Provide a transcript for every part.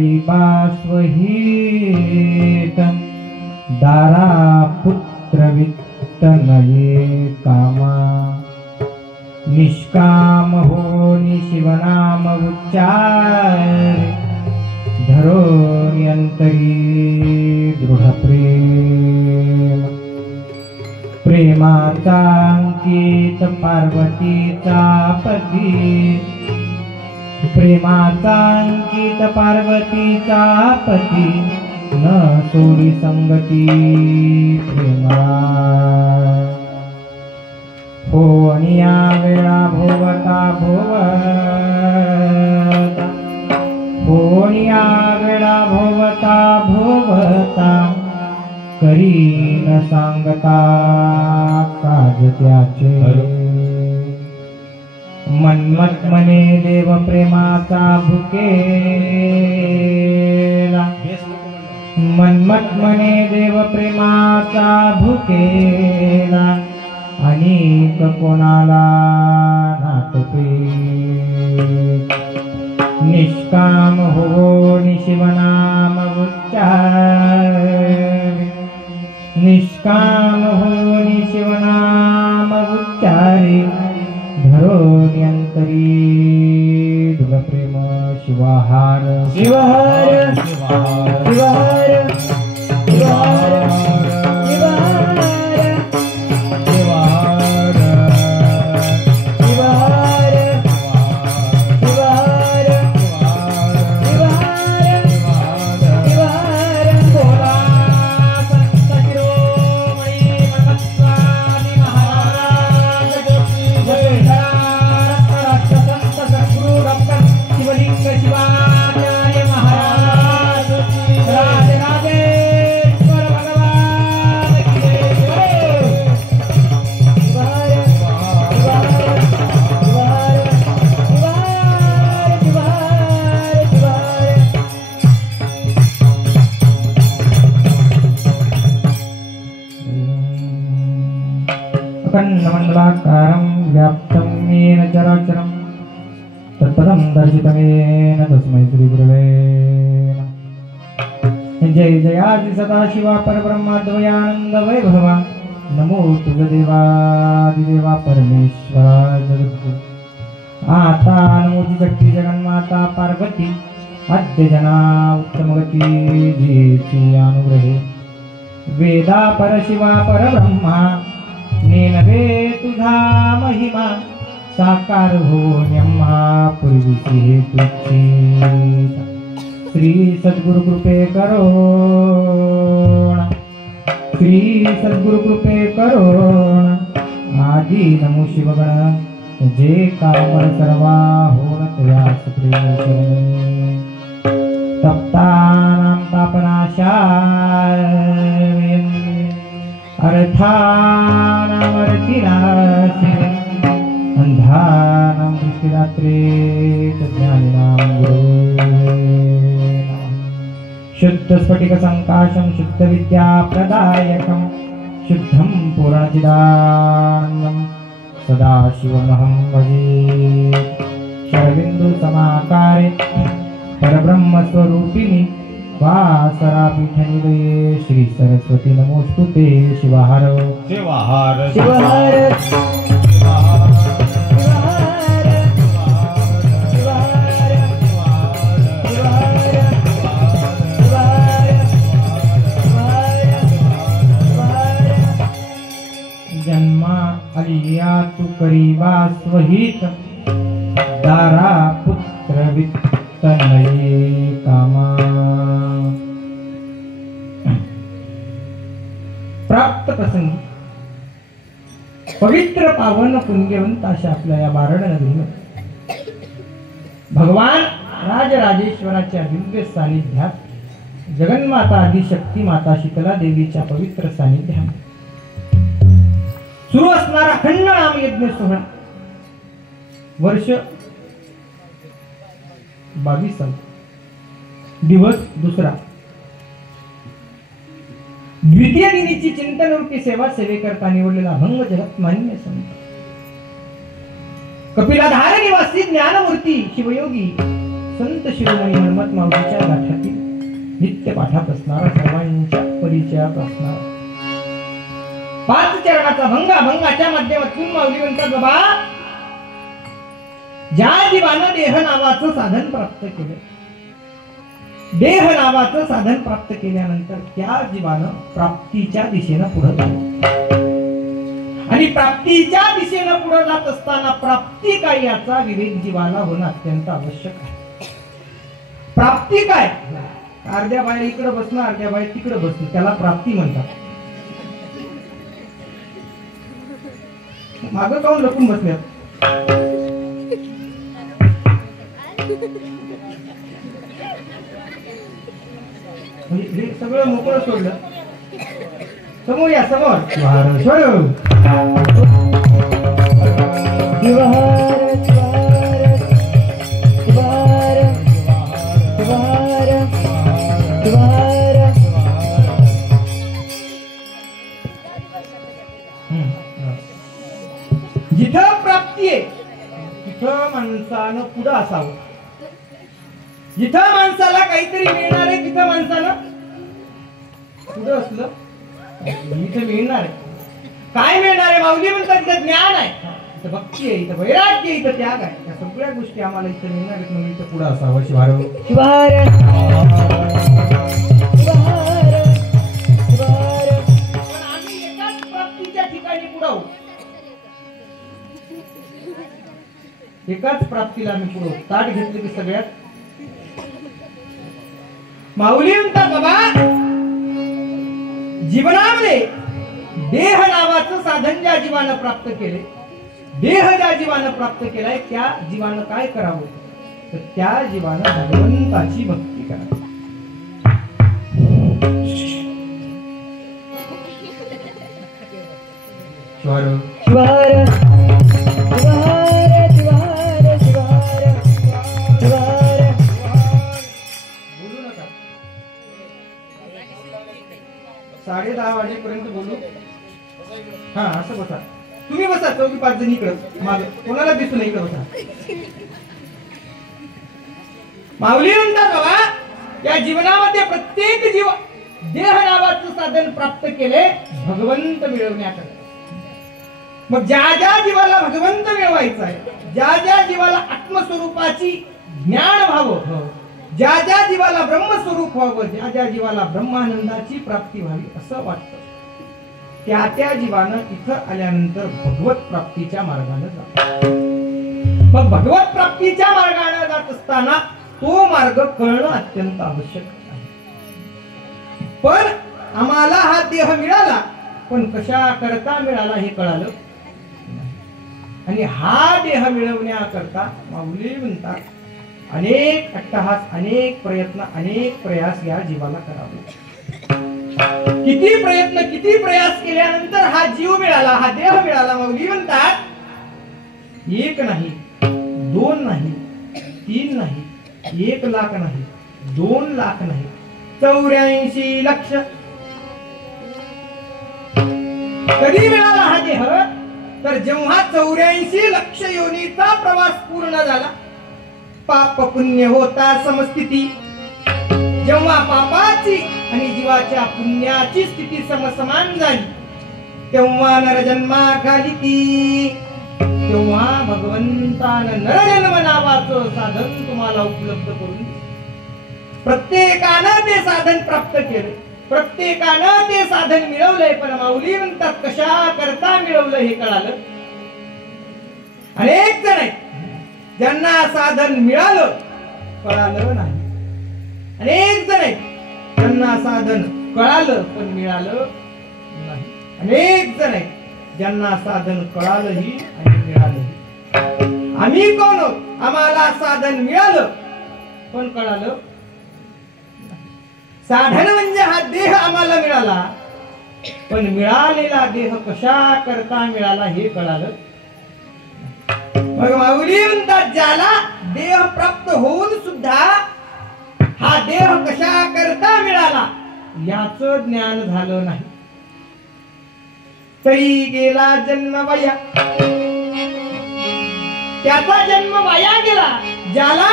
करी बास्वहीत दारा पुत्र वित्त नये कामा निष्काम होनी शिवनाम उच्चार धरो नियंतरी दृढ प्रेम प्रेमाचा अंकित पार्वतीचा पती प्रेमाचा अंकित पार्वतीचा पती न सोडी संगती प्रेमा होनिया वेळा भोवता भोवता होनिया वेळा भोवता भोवता करी न सांगता काज त्याचे मन्मथ मने देव प्रेमाचा भुकेला मन्मथ मने देव प्रेमाचा भुकेला अनेक कोणाला नातपे निष्काम हो शिवनाम उच्चार निष्काम हो शिवनाम उच्चारे धरो नियंतरी दृढ प्रेम शिवहार शिवहार शिवहार शिवहार अखंडमंडलाकारं व्याप्तं येन चराचरं तत्पदं दर्शितमेन तस्मै श्री गुरवे नमः। जय जयादि सदाशिवा परब्रह्माद्वयानंद वैभवा नमो तुझ देवादिदेवा परमेश्वरा जगद्गुरु आता नमोची शक्ती जगन्माता पार्वती आद्य जना उत्तमगती जेची अनुग्रहे वेदा परशिवा परब्रह्मा नेनवे तुझा महिमा साकार हो न्यम्हा पूर्वीची हेतुची श्री सद्गुरु कृपे करोण श्री सद्गुरु कृपे करोण आदि नमो शिवगण जे कामर सर्वा होण तयास प्रेम तप्तानां तापनाशाय अर्थानामर्तिनाशे अंधानां दृष्टिदात्रे ज्ञानिनां गुरुवे नमः। शुद्ध स्फटिक संकाशं शुद्ध विद्या प्रदायकं शुद्धं पूर्णचिदानन्दं सदा शिवमहं भजे शरबिंदु समाकारे परब्रह्म स्वरूपिणी वासरापीठनिलये श्री सरस्वती नमोस्तुते शिवहार शिवहार शिवहार जन्मा आलिया तू करीबा स्वहित दारा पुत्र वित्त नये कामा प्राप्त प्रसंगी पवित्र पावन पुण्यवंत अशा आपल्या या बारण नगरीमध्ये भगवान राजराजेश्वराच्या दिव्य सानिध्यात जगन्माता आदिशक्ती माता शीतला देवीच्या पवित्र सानिध्यात सुरू असणारा अखंड नाम यज्ञ सोहळा वर्ष 22 दिवस दुसरा द्वितीय दिनीची चिंतनवृत्ती सेवा सेवेकरता निवडलेला अभंग जगतमान्य संत कपिलाधार निवासी ज्ञानमूर्ती शिवयोगी संत शिरोमणी हनुमत माऊलीच्या गाठातील नित्य पाठात असणारा सर्वांच्या परिचयात असणारा 5 चरणाचा भंगाच्या माध्यमातून माऊली म्हणतात बाबा, ज्या जीवानं देह नावाचं साधन प्राप्त केलं, देह नावाचं साधन प्राप्त केल्यानंतर त्या जीवानं प्राप्तीच्या दिशेनं पुढे जावं आणि प्राप्तीच्या दिशेनं पुढे जात असताना प्राप्ती काय याचा विवेक जीवाला होणं अत्यंत आवश्यक आहे. प्राप्ती काय? अर्ध्या बाया इकडे बसणं, अर्ध्या बाया तिकडे बसणं, त्याला प्राप्ती म्हणतात. मागं जाऊन लपून बसल्यात. म्हणजे हे सगळं मोकळं सोडलं. समोर या, समोर. जिथं प्राप्ती आहे तिथं माणसानं पुढं असावं. जिथं माणसाला काहीतरी मिळणार आहे तिथं माणसानं पुढं असलं. इथं मिळणार आहे काय? मिळणार आहे? माऊली म्हणतात इथं ज्ञान आहे, इथं भक्ती आहे, इथं वैराग्य, इथं त्याग आहे. त्या सगळ्या गोष्टी आम्हाला इथं मिळणार आहेत म्हणून इथं पुढं असावं. शिवार एकाच प्राप्तीला आम्ही पुढे ताट घेतले की सगळ्यात. माऊली म्हणतात बाबा, जीवनामध्ये देह नावाचं साधन ज्या जीवानं प्राप्त केले, देह ज्या जीवानं प्राप्त केलाय त्या जीवानं काय करावं तर त्या जीवानं भगवंताची भक्ती करावी. बोलू नका, 10:30 वाजेपर्यंत बोलू. हा असं बसा, तुम्ही बसा. 4-5 जण इकडं मागे, कोणाला दिसू नाही, इकडं बसा. माऊली म्हणतात बाबा, या जीवनामध्ये प्रत्येक जीव देह नावाचं साधन प्राप्त केले भगवंत मिळवण्याकडे. मग ज्या ज्या जीवाला भगवंत मिळवायचा आहे, ज्या ज्या जीवाला आत्मस्वरूपाची ज्ञान व्हावं, ज्या ज्या जीवाला ब्रह्मस्वरूप व्हावं, ज्या ज्या जीवाला ब्रह्मानंदाची प्राप्ती व्हावी असं वाटतं, त्या त्या जीवानं इथं आल्यानंतर भगवत प्राप्तीच्या मार्गाने जात. मग भगवत प्राप्तीच्या मार्गाने जात असताना तो मार्ग कळणं अत्यंत आवश्यक आहे. पण आम्हाला हा देह मिळाला, पण कशा करता मिळाला हे कळालं. आणि हा देह मिळवण्याकरता माऊली म्हणतात अनेक अट्टहास, अनेक प्रयत्न, अनेक प्रयास या जीवाला करावे. किती प्रयत्न, किती प्रयास केल्यानंतर हा जीव मिळाला, हा देह मिळाला. माऊली म्हणतात 1 नाही, 2 नाही, 3 नाही, 1 लाख नाही, 2 लाख नाही, 84 लक्ष. कधी मिळाला हा देह तर जेव्हा 84 लक्ष योनीचा प्रवास पूर्ण झाला, पाप पुण्य होता समस्थिती. जेव्हा पापाची आणि जीवाच्या पुण्याची स्थिती समसमान झाली तेव्हा नरजन्माखाली ती, तेव्हा भगवंतानं नरजन्म नावाचं साधन तुम्हाला उपलब्ध करून दिलं. प्रत्येकानं ते साधन प्राप्त केले, प्रत्येकानं ते साधन मिळवलंय. पण माऊली म्हणतात कशा करता मिळवलं हे कळालं. अनेक जण आहेत ज्यांना साधन मिळालं कळालं नाही. अनेक जण आहेत ज्यांना साधन कळालं पण मिळालं नाही. अनेक जण आहेत ज्यांना साधन कळालंही आणि मिळालंही. आम्ही कोण आहोत? आम्हाला साधन मिळालं पण कळालं. साधन म्हणजे हा देह आम्हाला मिळाला, पण मिळालेला देह कशा करता मिळाला हे कळालं. मग माऊली म्हणतात ज्याला देह प्राप्त होऊन सुद्धा हा देह कशा करता मिळाला याचं ज्ञान झालं नाही, तरी गेला जन्म वाया. त्याचा जन्म वाया गेला. ज्याला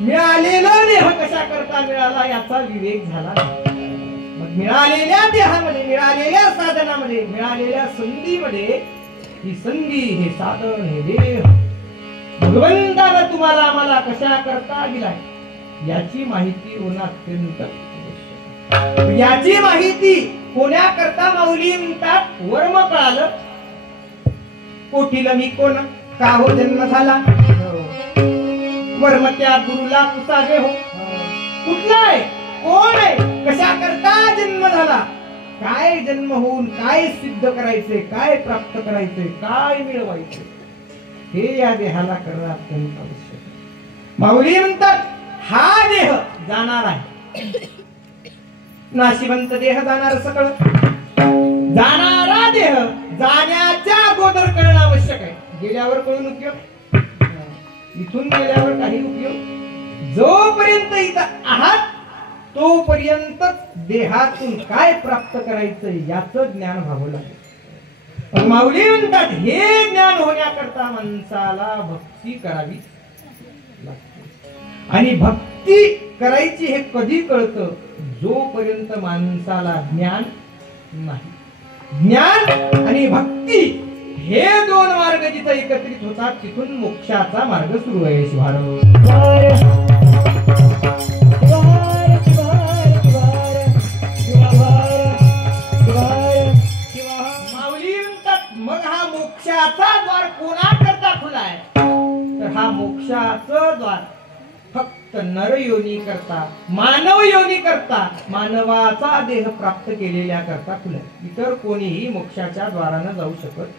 मिळालेला देह कशा करता मिळाला याचा विवेक झाला. मग मिळालेल्या देहामध्ये, मिळालेल्या साधनामध्ये, मिळालेल्या संधीमध्ये, ही संधी, हे साधन, हे देह भगवंतानं तुम्हाला आम्हाला कशा करता दिलाय याची माहिती होणं अत्यंत आवश्यक. याची माहिती कोण्याकरता माऊली म्हणतात वर्म कळालं. कोटीला मी कोण, का हो जन्म झाला, वर्म त्या गुरुला पुसावे हो. कुठला आहे, कोण आहे, कशा करता जन्म झाला, काय जन्म होऊन काय सिद्ध करायचे, काय प्राप्त करायचे, काय मिळवायचे, हे या देहाला करणं अत्यंत आवश्यक. माऊली म्हणतात हा देह जाणार आहे. नाशिवंत देह जाणार, सगळं जाणारा देह जाण्याच्या अगोदर कळणं आवश्यक आहे. गेल्यावर कळून उपयोग, इथून गेल्यावर काही उपयोग. जोपर्यंत इथं आहात तोपर्यंत देहातून काय प्राप्त करायचं याचं ज्ञान व्हावं लागेल. माऊली म्हणतात हे ज्ञान होण्याकरता माणसाला भक्ती करावी लागते. आणि भक्ती करायची हे कधी कळतं, जोपर्यंत माणसाला ज्ञान नाही. ज्ञान आणि भक्ती हे दोन मार्ग जिथं एकत्रित होतात तिथून मोक्षाचा मार्ग सुरू आहे. माऊली म्हणतात मग हा मोक्षाचा द्वार कोणाकरता खुला आहे, तर हा मोक्षाचा द्वार फक्त नरयोनी करता, मानव योनी करता, मानवाचा देह प्राप्त केलेल्या करता खुला. इतर कोणीही मोक्षाच्या द्वारानं जाऊ शकत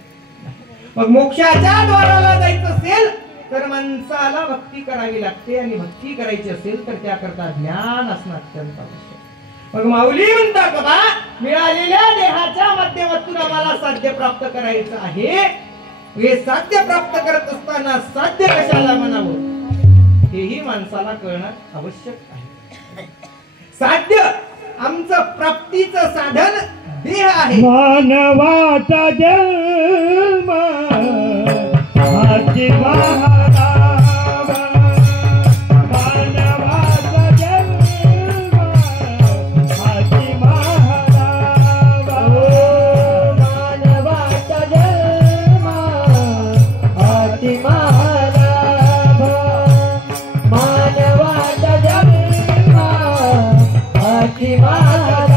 नाही. मग मोक्षाच्या द्वाराला जायचं असेल तर माणसाला भक्ती करावी लागते, आणि भक्ती करायची असेल तर त्याकरता ज्ञान असणं अत्यंत आवश्यक. मग माऊली म्हणतात बाबा मिळालेल्या देहाच्या माध्यमातून आम्हाला साध्य प्राप्त करायचं आहे. हे साध्य प्राप्त करत असताना साध्य कशाला म्हणावं हेही माणसाला कळणं आवश्यक आहे. साध्य आमचं प्राप्तीचं साधन देह आहे. मानवाचा जन्म हाती महाराज, मानवाचा जन्म हाती महाराज, मानवाचा जन्म हाती महाराज, मानवाचा जन्म हाती महाराज.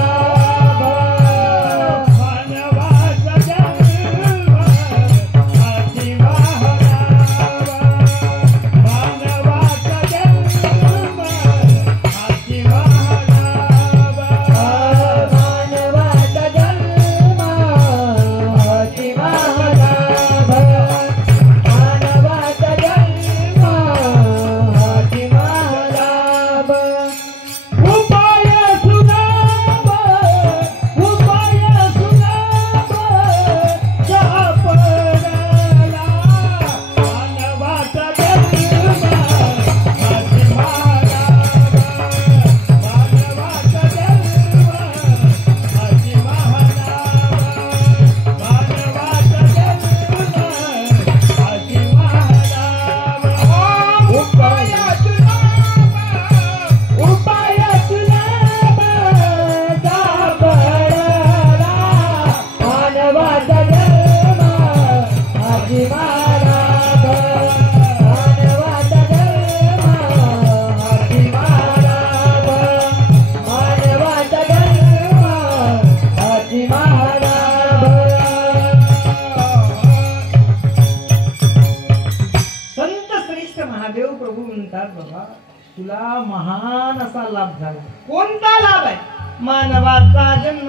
तुला महान असा लाभ झाला. कोणता लाभ आहे? मानवाचा जन्म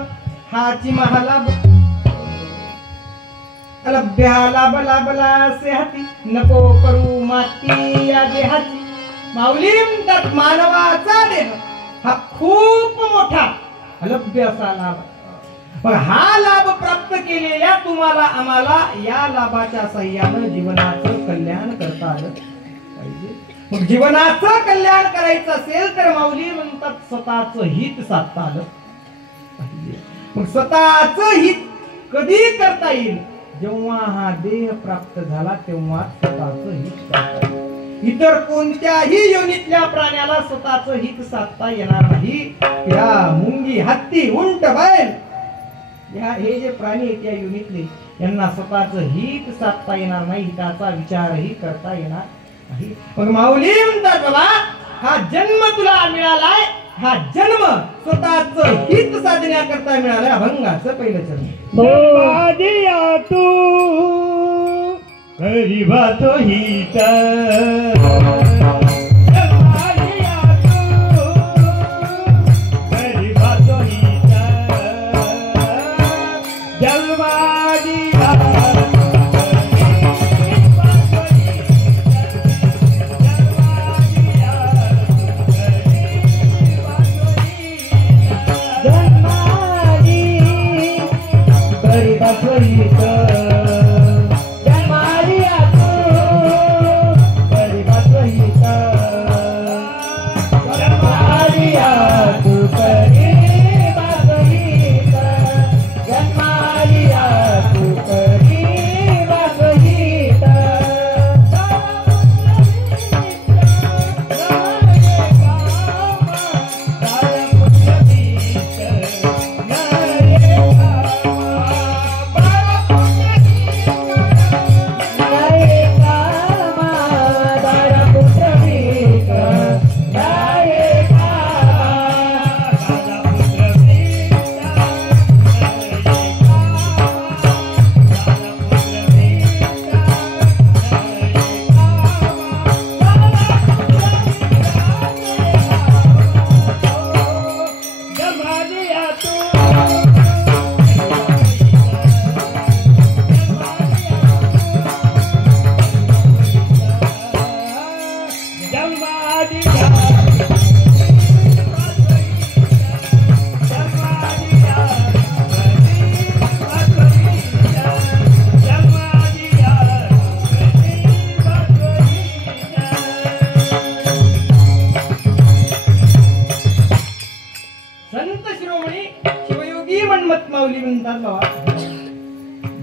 हाची महालाभ. अलभ्या लाभ लाभला से हाती, नको करू माती या देहाची. माऊली म्हणतात मानवाचा देह हा खूप मोठा अलभ्य असा लाभ. पण हा लाभ प्राप्त केलेल्या तुम्हाला आम्हाला या लाभाच्या साह्यानं जीवनाचं कल्याण करता आलं पाहिजे. मग जीवनाचं कल्याण करायचं असेल तर माऊली म्हणतात स्वतःचं हित साधता आलं पाहिजे. मग स्वतःचं हित कधी करता येईल? जेव्हा हा देह प्राप्त झाला तेव्हा स्वतःचं हित करता येईल. इतर कोणत्याही योनीतल्या प्राण्याला स्वतःचं हित साधता येणार नाही. या मुंगी, हत्ती, उंट, बैल हे जे प्राणी आहेत या योनीतले, यांना स्वतःचं हित साधता येणार नाही, हिताचा विचारही करता येणार नाही. मग माऊली म्हणतात बाबा, हा जन्म तुला मिळालाय, हा जन्म स्वतःचं हित साधण्याकरता मिळालाय. अभंगाचं पहिलं चरण. आदिया तू गरिबा तो हित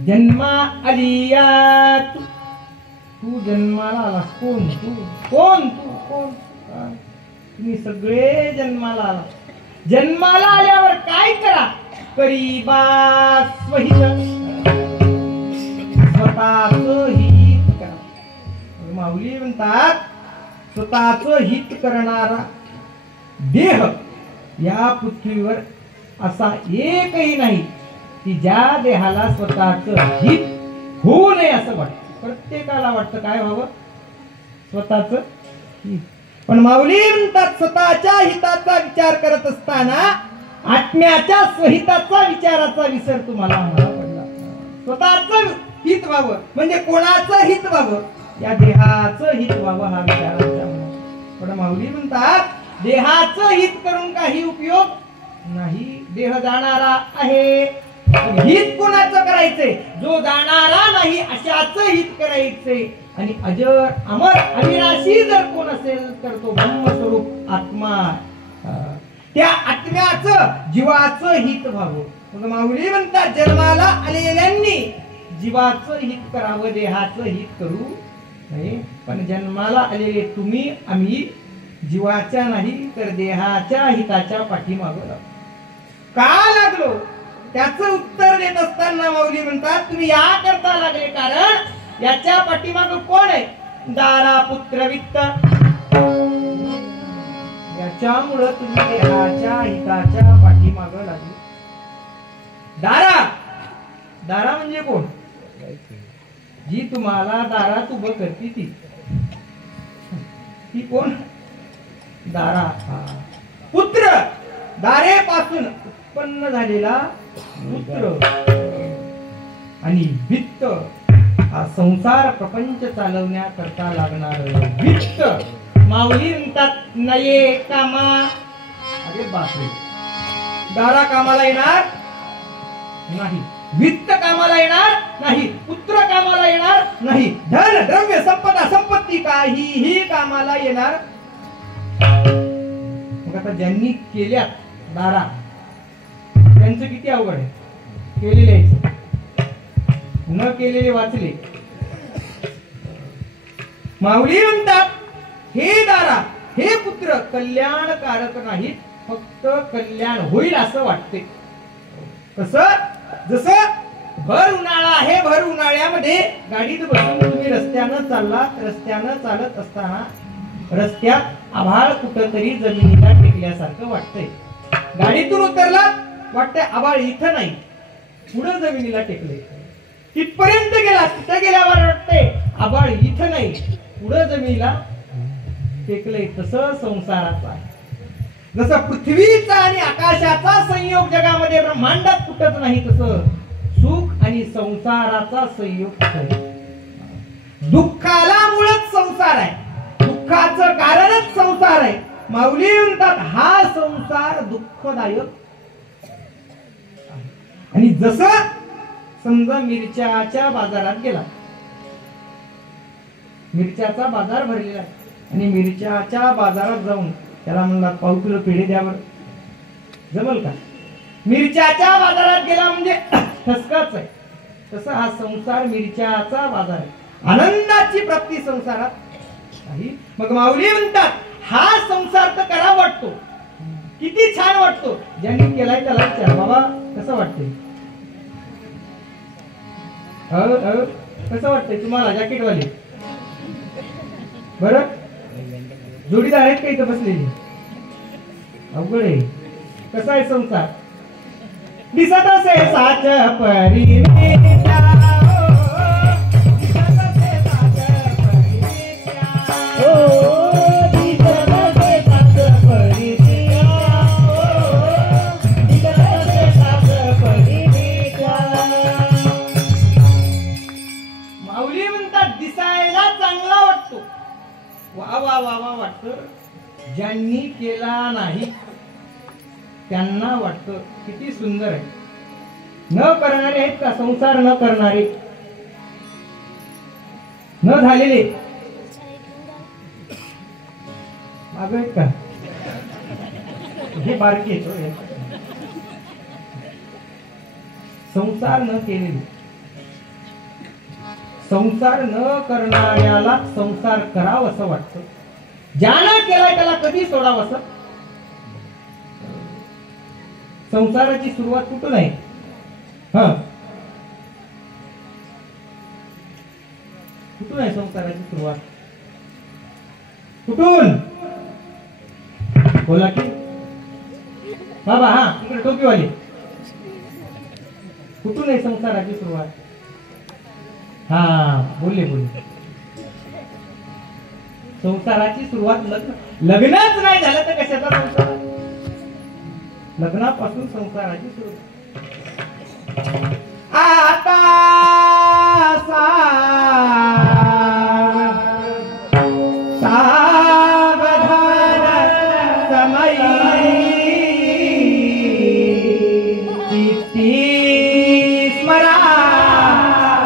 जन्मा आलिया तू जन्माला आलास. कोण तू? कोण तू? कोण? तुम्ही सगळे जन्माला आला. जन्माला आल्यावर काय करा? करीबा स्वहित, स्वतःचं हित करा. माऊली म्हणतात स्वतःचं हित करणारा देह या पृथ्वीवर असा एकही नाही की ज्या देहाला स्वतःचं हित होऊ नये असं वाटतं. प्रत्येकाला वाटतं काय व्हावं? स्वतःचं हित. पण माऊली म्हणतात स्वतःच्या हिताचा विचार करत असताना आत्म्याच्या स्वहिताचा विचाराचा विसर तुम्हाला आम्हाला पडला. स्वतःचं हित व्हावं म्हणजे कोणाचं हित व्हावं? या देहाचं हित व्हावं हा विचाराचा. पण माऊली म्हणतात देहाचं हित करून काही उपयोग नाही. देह जाणारा आहे, हित कोणाचं करायचंय? जो जाणारा नाही अशाच हित करायचंय. आणि अजर अमर अविनाशी जर कोण असेल तर तो ब्रह्मस्वरूप आत्मा, त्या आत्म्याचं जीवाचं हित व्हावं. मग माऊली म्हणतात जन्माला आलेल्यांनी जीवाचं हित करावं, देहाचं हित करू नये. पण जन्माला आलेले तुम्ही आम्ही जीवाच्या नाही तर देहाच्या हिताच्या पाठीमागं का लागलो? त्याचं उत्तर देत असताना माऊली म्हणतात तुम्ही या करता लागले कारण याच्या पाठीमाग कोण आहे? दारा पुत्र वित्त. याच्यामुळं तुम्ही देहाच्या हिताच्या पाठीमाग लागले. दारा, दारा म्हणजे कोण? जी तुम्हाला दारात उभं करते ती कोण? दारा. पुत्र, दारेपासून उत्पन्न झालेला पुत्र. आणि वित्त हा संसार प्रपंच चालवण्याकरता लागणार वित्त. माऊली म्हणतात नये कामा. अरे बापरे, दारा कामाला येणार नाही, वित्त कामाला येणार नाही, पुत्र कामाला येणार नाही, धन द्रव्य संपदा संपत्ती काहीही कामाला येणार. मग आता ज्यांनी केल्यात दारा त्यांचं किती अवघड आहे. केलेले न केलेले वाचले. माऊली म्हणतात हे दारा, हे पुत्र कल्याणकारक नाहीत, फक्त कल्याण होईल असं वाटते. जसं भर उन्हाळा आहे, भर उन्हाळ्यामध्ये गाडीत बसून तुम्ही रस्त्यानं चाललात, रस्त्यानं चालत असताना रस्त्यात आभाळ कुठंतरी जमिनीला टेकल्यासारखं वाटतंय. गाडीतून उतरलात, वाटतंय आभाळ इथं नाही, पुढं जमिनीला टेकले. तिथपर्यंत गेला, तिथं गेल्यावर वाटतंय आभाळ इथं नाही, पुढं जमिनीला टेकले. तसं संसाराचा आहे. जसं पृथ्वीचा आणि आकाशाचा संयोग जगामध्ये ब्रह्मांडात कुठंच नाही, तसं सुख आणि संसाराचा संयोग आहे. दुःखाला मूळच संसार आहे, दुःखाचं कारणच संसार आहे. माऊली म्हणतात हा संसार दुःखदायक. आणि जसं समजा मिरच्याच्या बाजारात गेला, मिरच्याचा बाजार भरलेला आहे आणि मिरच्याच्या बाजारात जाऊन त्याला म्हणला 1 किलो पेढे द्यावर, जमल का? मिरच्याच्या बाजारात गेला म्हणजे ठसकाच आहे. तसं हा संसार मिरच्याचा बाजार आहे. आनंदाची प्राप्ती संसारात नाही. मग माऊली म्हणतात हा संसार तर करा वाटतो, किती छान वाटतो. ज्यांनी केलाय त्याला विचार, बाबा कसं वाटतंय? कसं वाटतंय तुम्हाला जॅकेटवाले? बरं, जोडीदार आहेत का इथं बसलेली? अवघड आहे. कसा आहे संसार? दिसत असे साच परी माऊली म्हणतात दिसायला चांगला वाटतो, वा वा वा वा वाटतं. ज्यांनी केला नाही त्यांना वाटतं किती सुंदर आहे. न करणारे आहेत का? संसार न करणारे, न झालेले माग आहेत का? हे बारकी येतो. संसार न केलेले, संसार न करणाऱ्याला संसार करावं असं वाटतं. ज्यानं केलाय त्याला कधी सोडावं असं. संसाराची सुरुवात कुठून आहे? कुठून आहे संसाराची सुरुवात? कुठून? बोला की बाबा. हा इकडे टोपीवाले. कुठून आहे संसाराची सुरुवात? हा बोलले. संसाराची सुरुवात लग्नच नाही झालं तर कशाचा संसार? लग्नापासून संसाराची सुरुवात. आता सावधान समयी स्मरा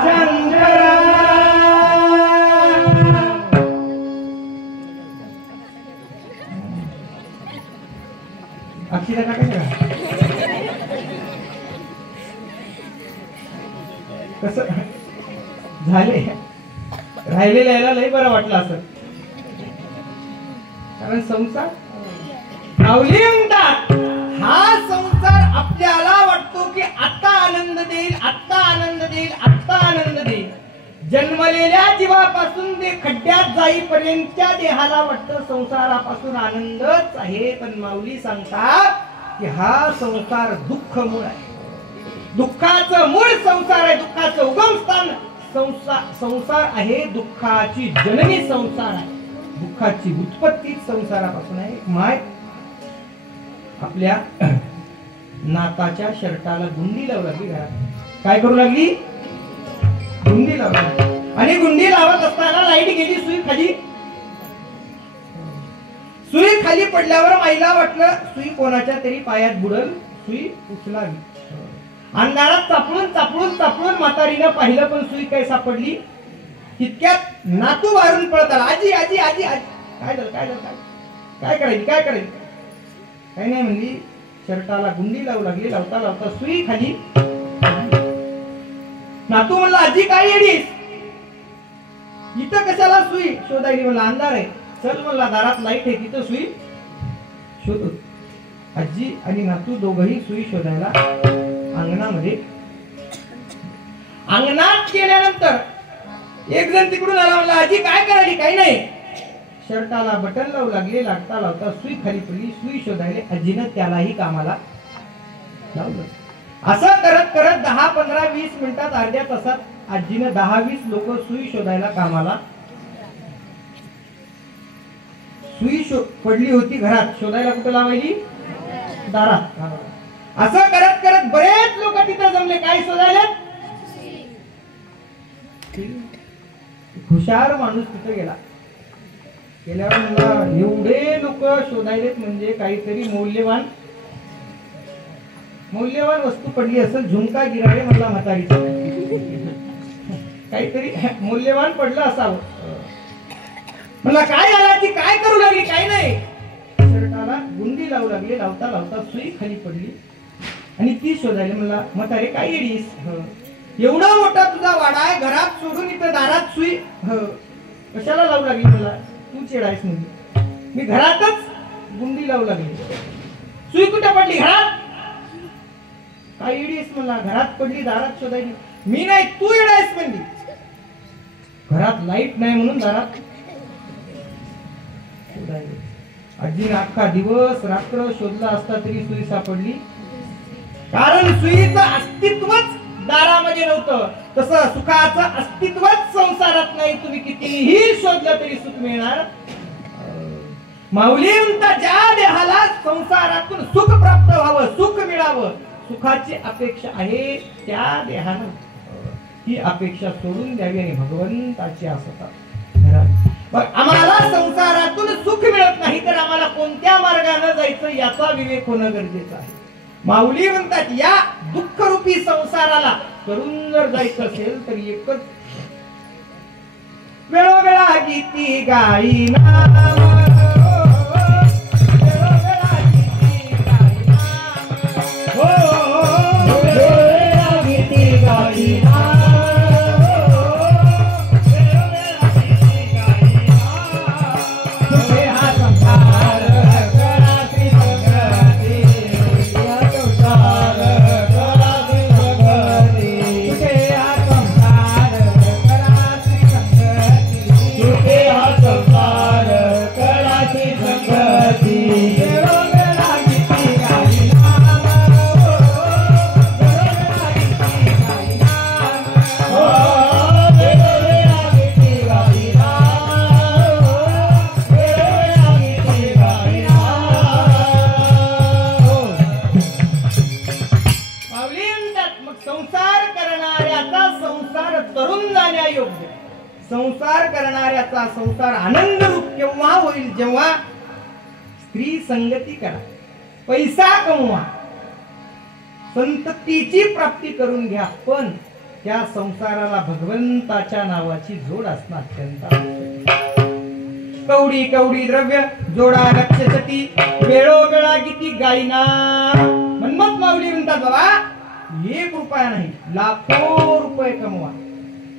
शंकर. अक्षिता टाकायचं का? कसं झाले? राहिलेलं यायला लय बरं वाटलं असं. कारण संसार माऊली म्हणतात हा संसार आपल्याला वाटतो की आता आनंद देईल, आत्ता आनंद देईल, आत्ता आनंद देईल. जन्मलेल्या जीवापासून ते खड्ड्यात जाईपर्यंतच्या देहाला वाटतं संसारापासून आनंदच आहे. पण माऊली सांगतात की हा संसार दुःख मूळ आहे. दुःखाचं मूळ संसार आहे, दुःखाचं उगमस्थान संसार आहे. दुःखाची जननी संसार आहे. दुःखाची उत्पत्ती संसारापासून आहे. माय आपल्या नाताच्या शर्टाला गुंडी लावू लागली. घरात काय करू लागली? गुंडी लावली. आणि गुंडी लावत असताना लाईट गेली, सुई खाली. सुई खाली पडल्यावर माईला वाटलं सुई कोणाच्या तरी पायात बुडल, सुई उचलावी. अंधारात चापळून चापळून चापळून म्हातारीनं पाहिलं पण सुई काय सापडली. तितक्यात नातू बाहेरून पळत आला. आजी आजी आजी आजी काय झालं काय झालं काय करायची काय करायची? काही नाही म्हणली. शर्टाला गुंडी लावू लागली. लावता लावता सुई खाली. नातू म्हणला आजी काय येडीस, इथं कशाला सुई शोधायली? म्हणला अंधार आहे. चल म्हणला, दारात लाईट आहे तिथं सुई शोध. आजी आणि नातू दोघही सुई शोधायला अंगणामध्ये. अंगणात गेल्यानंतर एक जण तिकडून आला, म्हणला आजी काय करायली? काही नाही. शर्टाला बटन लावू लागले. लागता लावता सुई खाली पडली. सुई शोधायले आजीनं त्यालाही कामाला लावलं. असं करत करत 10, 15, 20 मिनिटात, अर्ध्या तासात आजीनं 10-20 लोक सुई शोधायला कामाला. सुई पडली होती घरात, शोधायला कुठे लावायली? दारात. असं करत करत बरेच लोक तिथे जमले. काय शोधायला? हुशार माणूस तिथे गेला. गेल्यावर म्हणला एवढे लोक शोधायलेत म्हणजे काहीतरी मौल्यवान वस्तू पडली असेल. झुमका गिराळे म्हणला म्हातारी, काहीतरी मौल्यवान पडलं असावं. म्हणला काय झाला? ती काय करू लागली? काही नाही. शर्टाला गुंडी लावू लागली. लावता लावता सुई खाली पडली आणि ती शोधायला. म्हणला म्हातारे काय येडीस? एवढा मोठा तुझा वाडा आहे, घरात सोडून इथं दारात सुई कशाला लावू लागली? मला तू चिडायस म्हणजे. मी घरातच गुंडी लावू लागली. सुई कुठे पडली? घरात. काय येडीस? म्हणला घरात पडली, दारात शोधायली. मी नाही, तू येडायस म्हणली. घरात लाईट नाही म्हणून दारात शोधायली. आजीने अख्खा दिवस रात्र शोधला असता तरी सुई सापडली. कारण सुईचं अस्तित्वच दारामध्ये नव्हतं. तसं सुखाचं अस्तित्वच संसारात नाही. तुम्ही कितीही शोधलं तरी सुख मिळणार. माऊली म्हणतात ज्या देहाला संसारातून सुख प्राप्त व्हावं, सुख मिळावं, सुखाची अपेक्षा आहे, त्या देहानं ही अपेक्षा सोडून द्यावी आणि भगवंताची आसता घरात. मग आम्हाला संसारातून सुख मिळत नाही तर आम्हाला कोणत्या मार्गाने जायचं याचा विवेक होणं गरजेचं आहे. माऊली म्हणतात या दुःखरूपी संसाराला करून जर जायचं असेल तर एकच, वेळोवेळा गीती गाई नाम, वेळोवेळा गीती गाई नाम, वेळोवेळा गीती गाई नाम, वेळोवेळा गीती गाई नाम. तुझे हा संसार करा श्री भगवती, या संसार करा श्री भगवती, तुझे हा संसार करा श्री भगवती, तुझे हा संसार करा श्री भगवती. वेळोवेळा गीती गाई नाम, वेळोवेळा गीती गाई नाम, वेळोवेळा गीती गाई नाम, वेळोवेळा गीती गाई नाम. माऊली म्हणतात मग संसार करणाऱ्याचा संसार तरुण जाण्यायोग्य, संसार करणाऱ्याचा संसार आनंद रूप केव्हा होईल? जेव्हा स्त्री संगती करा, पैसा कमवा, संततीची प्राप्ती करून घ्या, पण त्या संसाराला भगवंताच्या नावाची जोड असणं अत्यंत आवश्यक आहे. कवडी कवडी द्रव्य जोडा लक्षसती, वेळोवेळा गीती गायना. मनमत माऊली म्हणतात बाबा 1 रुपया नाही, लाखो रुपये कमवा,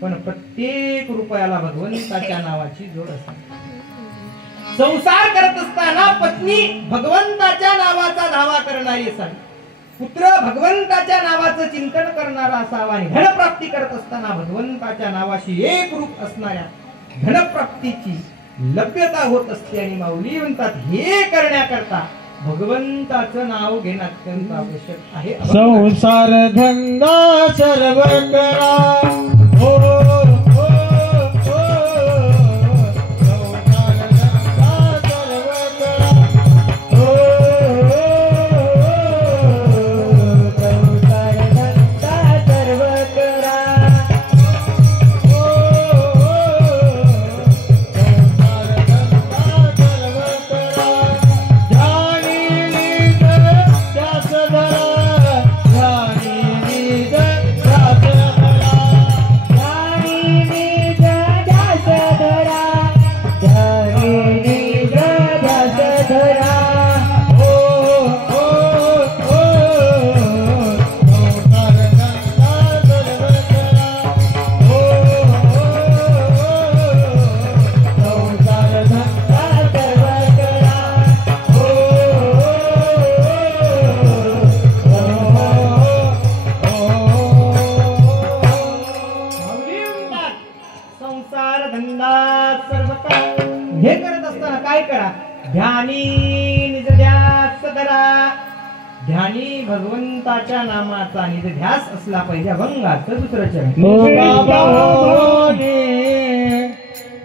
पण प्रत्येक रुपयाला भगवंताच्या नावाची जोड असते. संसार करत असताना पत्नी भगवंताच्या नावाचा धावा करणारी असावी, पुत्र भगवंताच्या नावाचं चिंतन करणारा असावा आणि धनप्राप्ती करत असताना भगवंताच्या नावाशी एक रूप असणाऱ्या धनप्राप्तीची लभ्यता होत असते. आणि माऊली म्हणतात हे करण्याकरता भगवंताचं नाव घेणं अत्यंत आवश्यक आहे. संसार धंदा सर्व करा, हो हो हो, संसार धंदा सर्व करा, हो हो, संसार धंदा सर्व करा, हो हो, संसार धंदा सर्व करा. ध्यानी निध ध्यास धरा, ध्यानी निध ध्यास धरा, करा. ध्यानी निज ध्यास धरा. ध्यानी भगवंताच्या नामाचा निज ध्यास असला पाहिजे. अभंगाचं दुसरं चरण.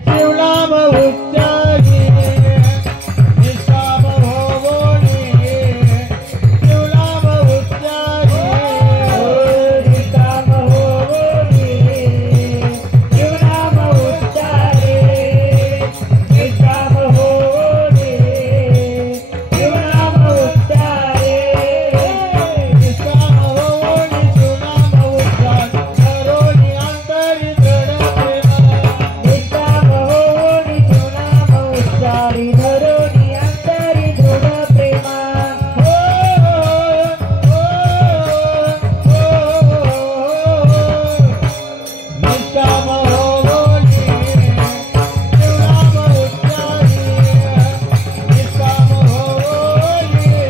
शिवनाम उच्चारी निष्काम होवोनी शिवनाम उच्चारी निष्काम होवोनी शिवनाम उच्चारी निष्काम होवोनी शिवनाम उच्चारी निष्काम होवोनी शिवनाम उच्चारी करोनी अंतरी दृढ प्रेमा निष्काम होवोनी शिवनाम उच्चारी धरोनी अंतरी दृढ प्रेमा हो निष्काम होवोनी शिवनाम उच्चारी निष्काम होवोनी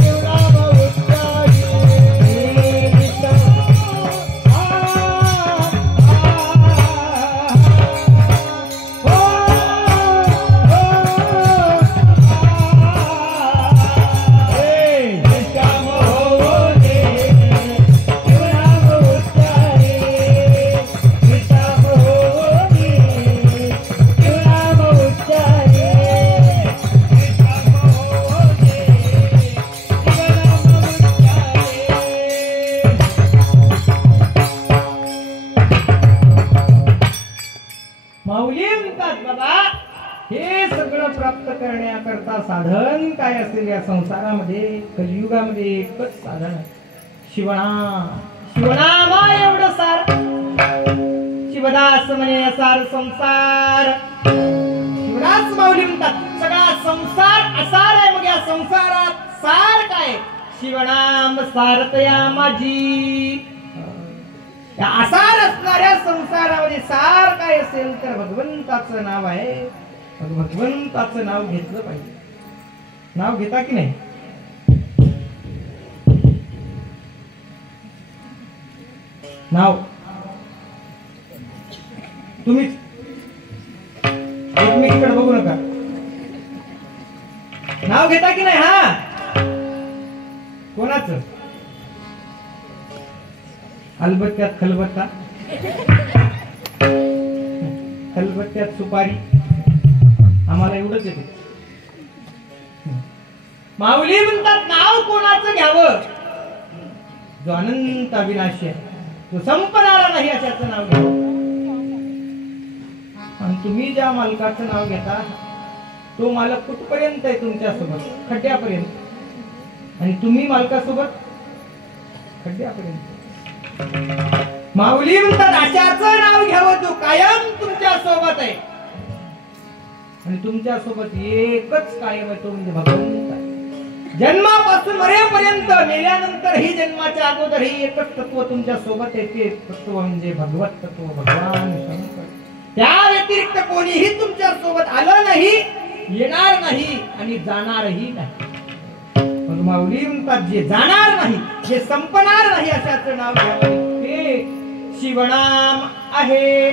शिवनाम उच्चारी निष्काम होवोनी शिवनाम उच्चारी निष्काम होवोनी शिवनाम उच्चारी निष्काम होवोनी माऊली म्हणतात बाबा, हे सगळं प्राप्त करण्याकरता साधन काय असेल या संसारामध्ये, कलियुगामध्ये एकच साधन आहे. शिवनाम. शिवनामा एवढं सार. शिवदास म्हणे सार संसार. शिवदास माऊली म्हणतात सगळा संसार असार आहे. मग या संसारात सार काय? शिवनाम सारतया माझी. या आसार असणाऱ्या संसारामध्ये सार काय असेल तर भगवंताचं नाव आहे. भगवंताचं नाव घेतलं पाहिजे. नाव घेता की नाही? नाव तुम्हीच एकमेकीकडे बघू नका. नाव घेता की नाही? हा, कोणाचं? अलबत्त्यात खलबत्ता, खलबत्त्यात सुपारी, आम्हाला एवढंच येते. माऊली म्हणतात नाव कोणाचं घ्यावं? जो अनंत अविनाशी आहे, तो संपणारा नाही अशाचं नाव घ्यावं. आणि तुम्ही ज्या मालकाचं नाव घेता तो मालक कुठपर्यंत आहे? तुमच्यासोबत खड्ड्यापर्यंत. आणि तुम्ही मालकासोबत खड्ड्यापर्यंत. माऊली म्हणतात अशाचं नाव घ्यावं जो कायम तुमच्या सोबत आहे. आणि तुमच्या सोबत एकच कायम आहे, तो म्हणजे भगवंत आहे. जन्मापासून मरेपर्यंत, मेल्यानंतर ही जन्माच्या अगोदर ही एकच तत्व तुमच्या सोबत आहे. ते तत्व म्हणजे भगवत तत्व, भगवान शंकर. त्या व्यतिरिक्त कोणीही तुमच्या सोबत आलं नाही, येणार नाही आणि जाणारही नाही. मग माऊली म्हणतात जे जाणार नाही, जे संपणार नाही अशाचं नाव घ्यावं, ते शिवनाम आहे.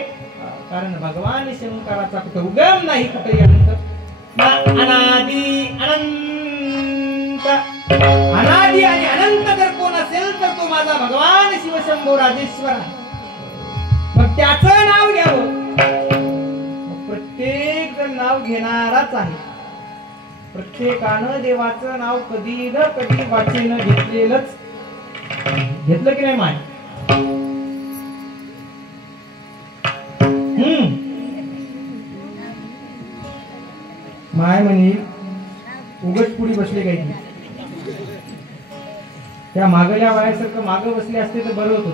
कारण भगवान शंकराचा कुठे उगम नाही, कुठे अनादी अनंत. अनादी आणि अनंत जर कोण असेल तर तो माझा भगवान शिवशंभो राजेश्वर आहे. मग त्याचं नाव घ्यावं. प्रत्येक जण नाव घेणाराच आहे. प्रत्येकानं देवाचं नाव कधी न कधी वाचेनं घेतलेलंच. घेतलं की नाही माय? माय म्हणे उगच पुढी बसले काही की त्या मागल्या वयासारखं मागं बसले असते तर बरं होत.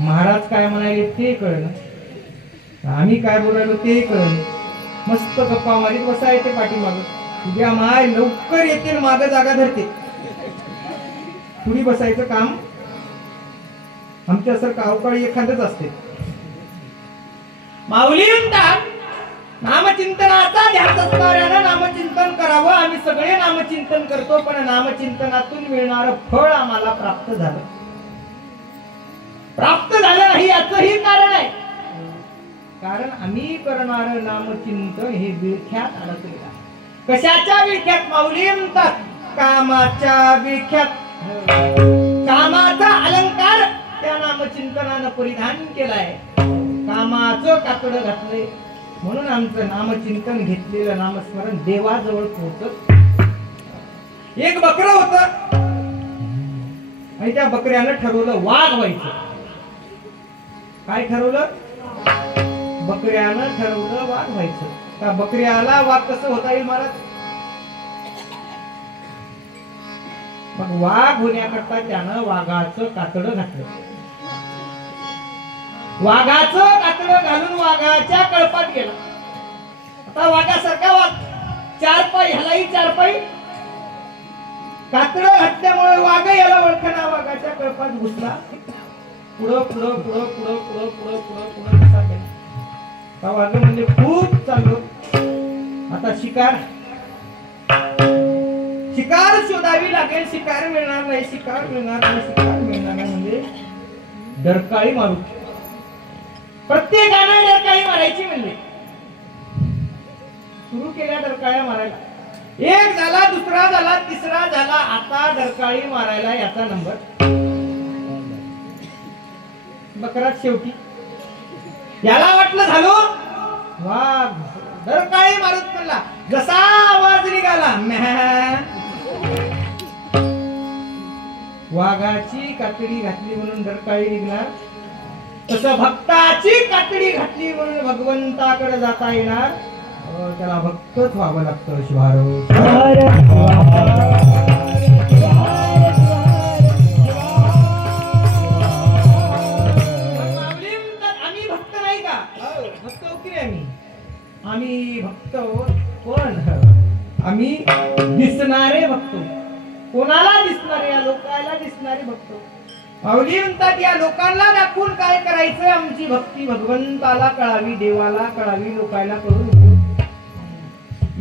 महाराज काय म्हणाले ते कळलं, आम्ही काय बोलायलो ते कळलं. मस्त गप्पा मारीत बसायचे पाठीमाग. उद्या माय लवकर येतील, माग जागा धरते. पुढी बसायचं काम आमच्यासारखं अवकाळी एखादंच असते. माऊली म्हणतात नामचिंतनाचा ध्यास असणाऱ्यानं नामचिंतन करावं. आम्ही सगळे नामचिंतन करतो, पण नामचिंतनातून मिळणारं फळ आम्हाला प्राप्त झालं. प्राप्त झालं नाही याचंही कारण आहे. कारण आम्ही करणार नामचिंतन हे विळख्यात अडकलेलं आहे. कशाच्या विळख्यात माऊली म्हणतात? कामाच्या विळख्यात. कामाचा अलंकार त्या नामचिंतनानं परिधान केलाय, कामाचं कातडं घातलंय. म्हणून आमचं नामचिंतन घेतलेलं नामस्मरण देवाजवळ पोहोचत. एक बकरं होत आणि त्या बकऱ्यानं ठरवलं वाघ व्हायचं. काय ठरवलं? बकऱ्यानं ठरवलं वाघ व्हायचं. त्या बकऱ्याला वाघ कसं होता येईल महाराज? मग वाघ होण्याकरता त्यानं वाघाचं कातडं घातलं. वाघाचं कातडं घालून वाघाच्या कळपात गेला. आता वाघासारखा वाघ, चार पाय, ह्यालाही चार पाय. कातडं घातल्यामुळे वाघ याला ओळखना, वाघाच्या कळपात घुसला. पुढं पुढं पुढं पुढं पुढं पुढं पुढं पुढं कसा गेला. वाघ म्हणजे खूप चाललो. आता शिकार शोधावी लागेल. शिकार मिळणार नाही, शिकार मिळणार नाही, शिकार मिळणार नाही म्हणजे डरकाळी मारू. प्रत्येकानं डरकाळी मारायची म्हणजे सुरू केल्या डरकाळ्या मारायला. एक झाला, दुसरा झाला, तिसरा झाला. आता डरकाळी मारायला याचा नंबर. बकरात शेवटी याला वाटलं झालो वाघ, डरकाळी मारत म्हणला. जसा आवाज निघाला वाघाची कातडी घातली म्हणून डरकाळी निघणार, तसं भक्ताची कातडी घातली म्हणून भगवंताकडे जाता येणार. त्याला भक्तच व्हावं लागतं. आम्ही भक्त नाही का? भक्त हो की नाही? आम्ही भक्त कोण? आम्ही दिसणारे भक्त. कोणाला दिसणारे? या लोकाला दिसणारे भक्त. माऊली म्हणतात या लोकांना दाखवून काय करायचं? आमची भक्ती भगवंताला कळावी, देवाला कळावी, लोकायला कळून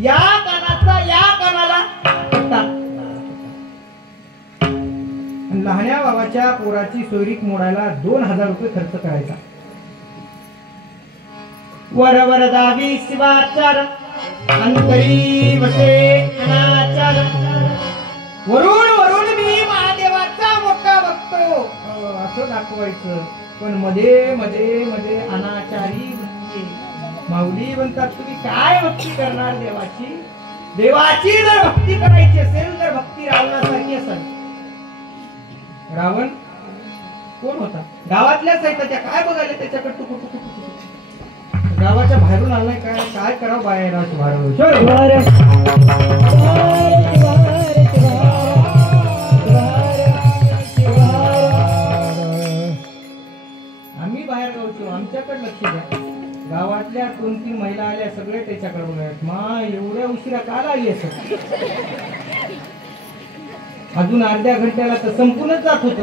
या कानाचा या कानाला लहान्या बाबाच्या पोराची सोयरीक मोडायला 2000 रुपये खर्च करायचा. वरवर दावी शिवाचार अंतरी वसे अनाचार. वरून वरून मी महादेवाचा मोठा बघतो असं दाखवायचं, पण मध्ये मध्ये मध्ये अनाचारी वृत्ती. माऊली म्हणतात तुम्ही काय भक्ती करणार देवाची? देवाची जर भक्ती करायची असेल तर भक्ती रावणासारखी असेल. रावण कोण होता? गावातल्या साहित्याच्या काय बघायला त्याच्याकडे टुकू टुकू टुकू. गावाच्या बाहेरून आलाय काय? काय करावं बाहेर? आम्ही बाहेर गावचो, आमच्याकडे लक्ष द्या. गावातल्या 2-3 महिला आल्या, सगळे त्याच्याकडे बघायत. मा एवढ्या उशिरा का आली असं? अजून अर्ध्या घंट्याला तर संपूनच जात होत.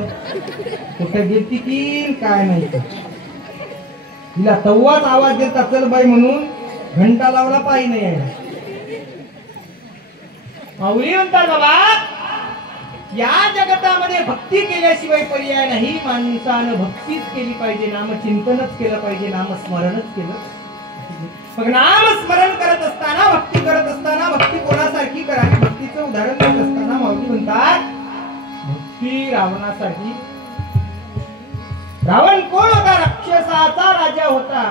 कुठे गेलती की काय नाही. तिला तव्वाच आवाज देता चल बाई म्हणून घंटा लावला पायी नाही यायला. माऊली म्हणतात बाबा या जगतामध्ये भक्ती केल्याशिवाय पर्याय नाही. माणसानं भक्तीच केली पाहिजे, नामचिंतनच केलं पाहिजे, नामस्मरणच केलं. मग नामस्मरण करत असताना, भक्ती करत असताना भक्ती कोणासारखी करावी? भक्तीचं उदाहरण देत असताना माऊली म्हणतात भक्ती रावणासारखी. रावण कोण होता? राक्षसाचा राजा होता,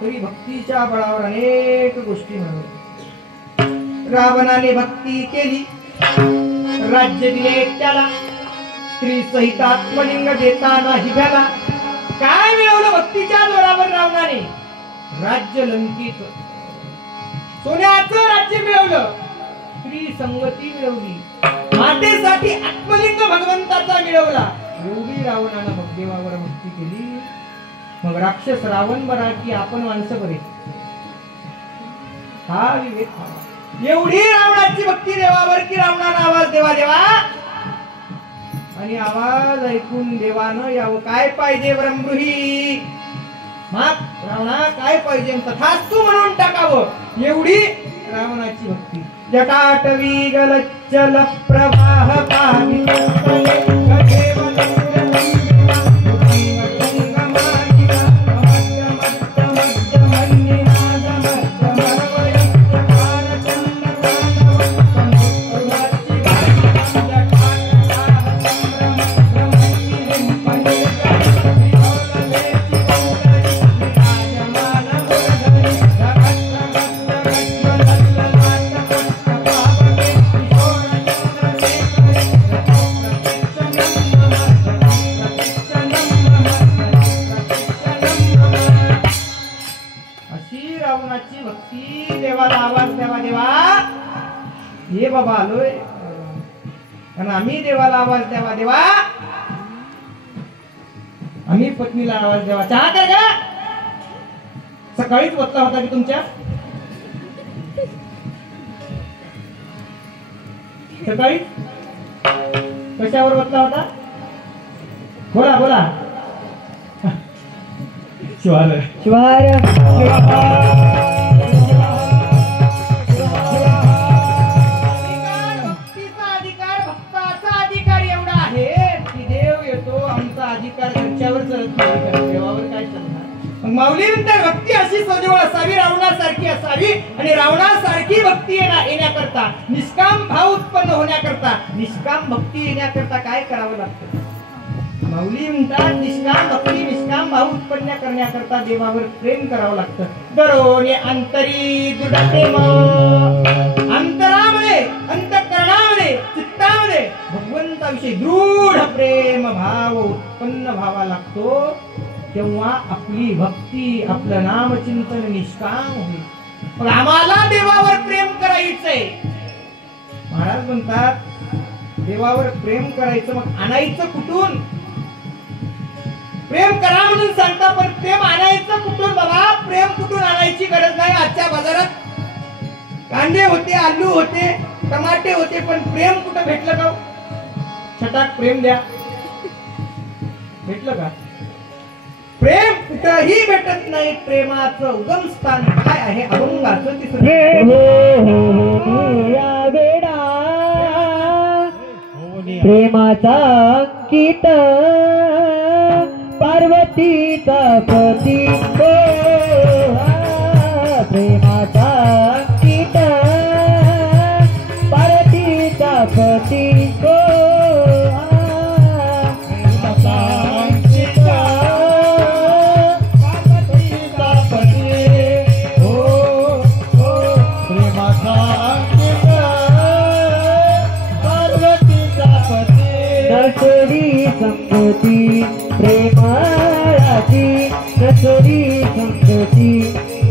तरी भक्तीच्या बळावर अनेक गोष्टी मिळवल्या. रावणाने भक्ती केली, राज्य दिले त्याला, स्त्री सहित आत्मलिंग देताना हिघाला. काय मिळवलं भक्तीच्या जोरावर रावणाने? राज्य लंकित, सोन्याचं राज्य मिळवलं, स्त्री संगती मिळवली, मातेसाठी आत्मलिंग भगवंताचा मिळवला. एवढी रावणानं देवावर भक्ती केली. मग राक्षस रावण बरा की आपण माणसं बरे? हा विवेक. एवढी रावणाची भक्ती देवावर की रावणानं आवाज देवा देवा, आणि आवाज ऐकून देवानं यावं. काय पाहिजे ब्रह्मृही? मग रावणा काय पाहिजे? तथास्तु म्हणून टाकावं. एवढी रावणाची भक्ती. जटाटवी गलच्चल प्रवाह पावितले गदेव प्रेमाची भक्ती देवाला आवाज द्यावा देवा हे बाबा आलोय कारण आम्ही देवाला आवाज द्यावा देवा आम्ही पत्नीला आवाज द्यावा चहा काय का सकाळीच वतला होता की तुमच्या सकाळी कशावर वतला होता बोला बोला शिवार शिवार भक्तीचा अधिकार भक्ताचा अधिकार एवढा आहे की देव येतो आमचा अधिकार घरच्यावर चलत नाही देवावर काय चालणार मग माऊली म्हणतात भक्ती अशी सजवळ असावी रावणासारखी असावी आणि रावणासारखी भक्ती येण्याकरता निष्काम भाव उत्पन्न होण्याकरता निष्काम भक्ती येण्याकरता काय करावं लागतं माऊली म्हणतात निष्काम भक्ती निष्काम भाव उत्पन्न करण्याकरता देवावर प्रेम करावं लागतं दरोने अंतरी दृढ प्रेम अंतरामध्ये अंतःकरणामध्ये चित्तामध्ये भगवंताविषयी दृढ प्रेम भाव उत्पन्न व्हावा लागतो तेव्हा आपली भक्ती आपलं नामचिंतन निष्काम होईल मग आम्हाला देवावर प्रेम करायचंय महाराज म्हणतात देवावर प्रेम करायचं मग आणायचं कुठून प्रेम करा म्हणून सांगता पण प्रेम आणायचं कुठून बाबा प्रेम कुठून आणायची गरज नाही आजच्या बाजारात कांदे होते आलू होते टमाटे होते पण प्रेम कुठं भेटलं का छटाक प्रेम द्या भेटलं का प्रेम कुठंही भेटत नाही प्रेमाचं उगम स्थान काय आहे अभंगाचं तिसरं प्रेमाचा अंकित पार्वतीचा पती प्रेमाचा अंकित पार्वतीचा पती नसरी संगती प्रेमाची नसरी संगती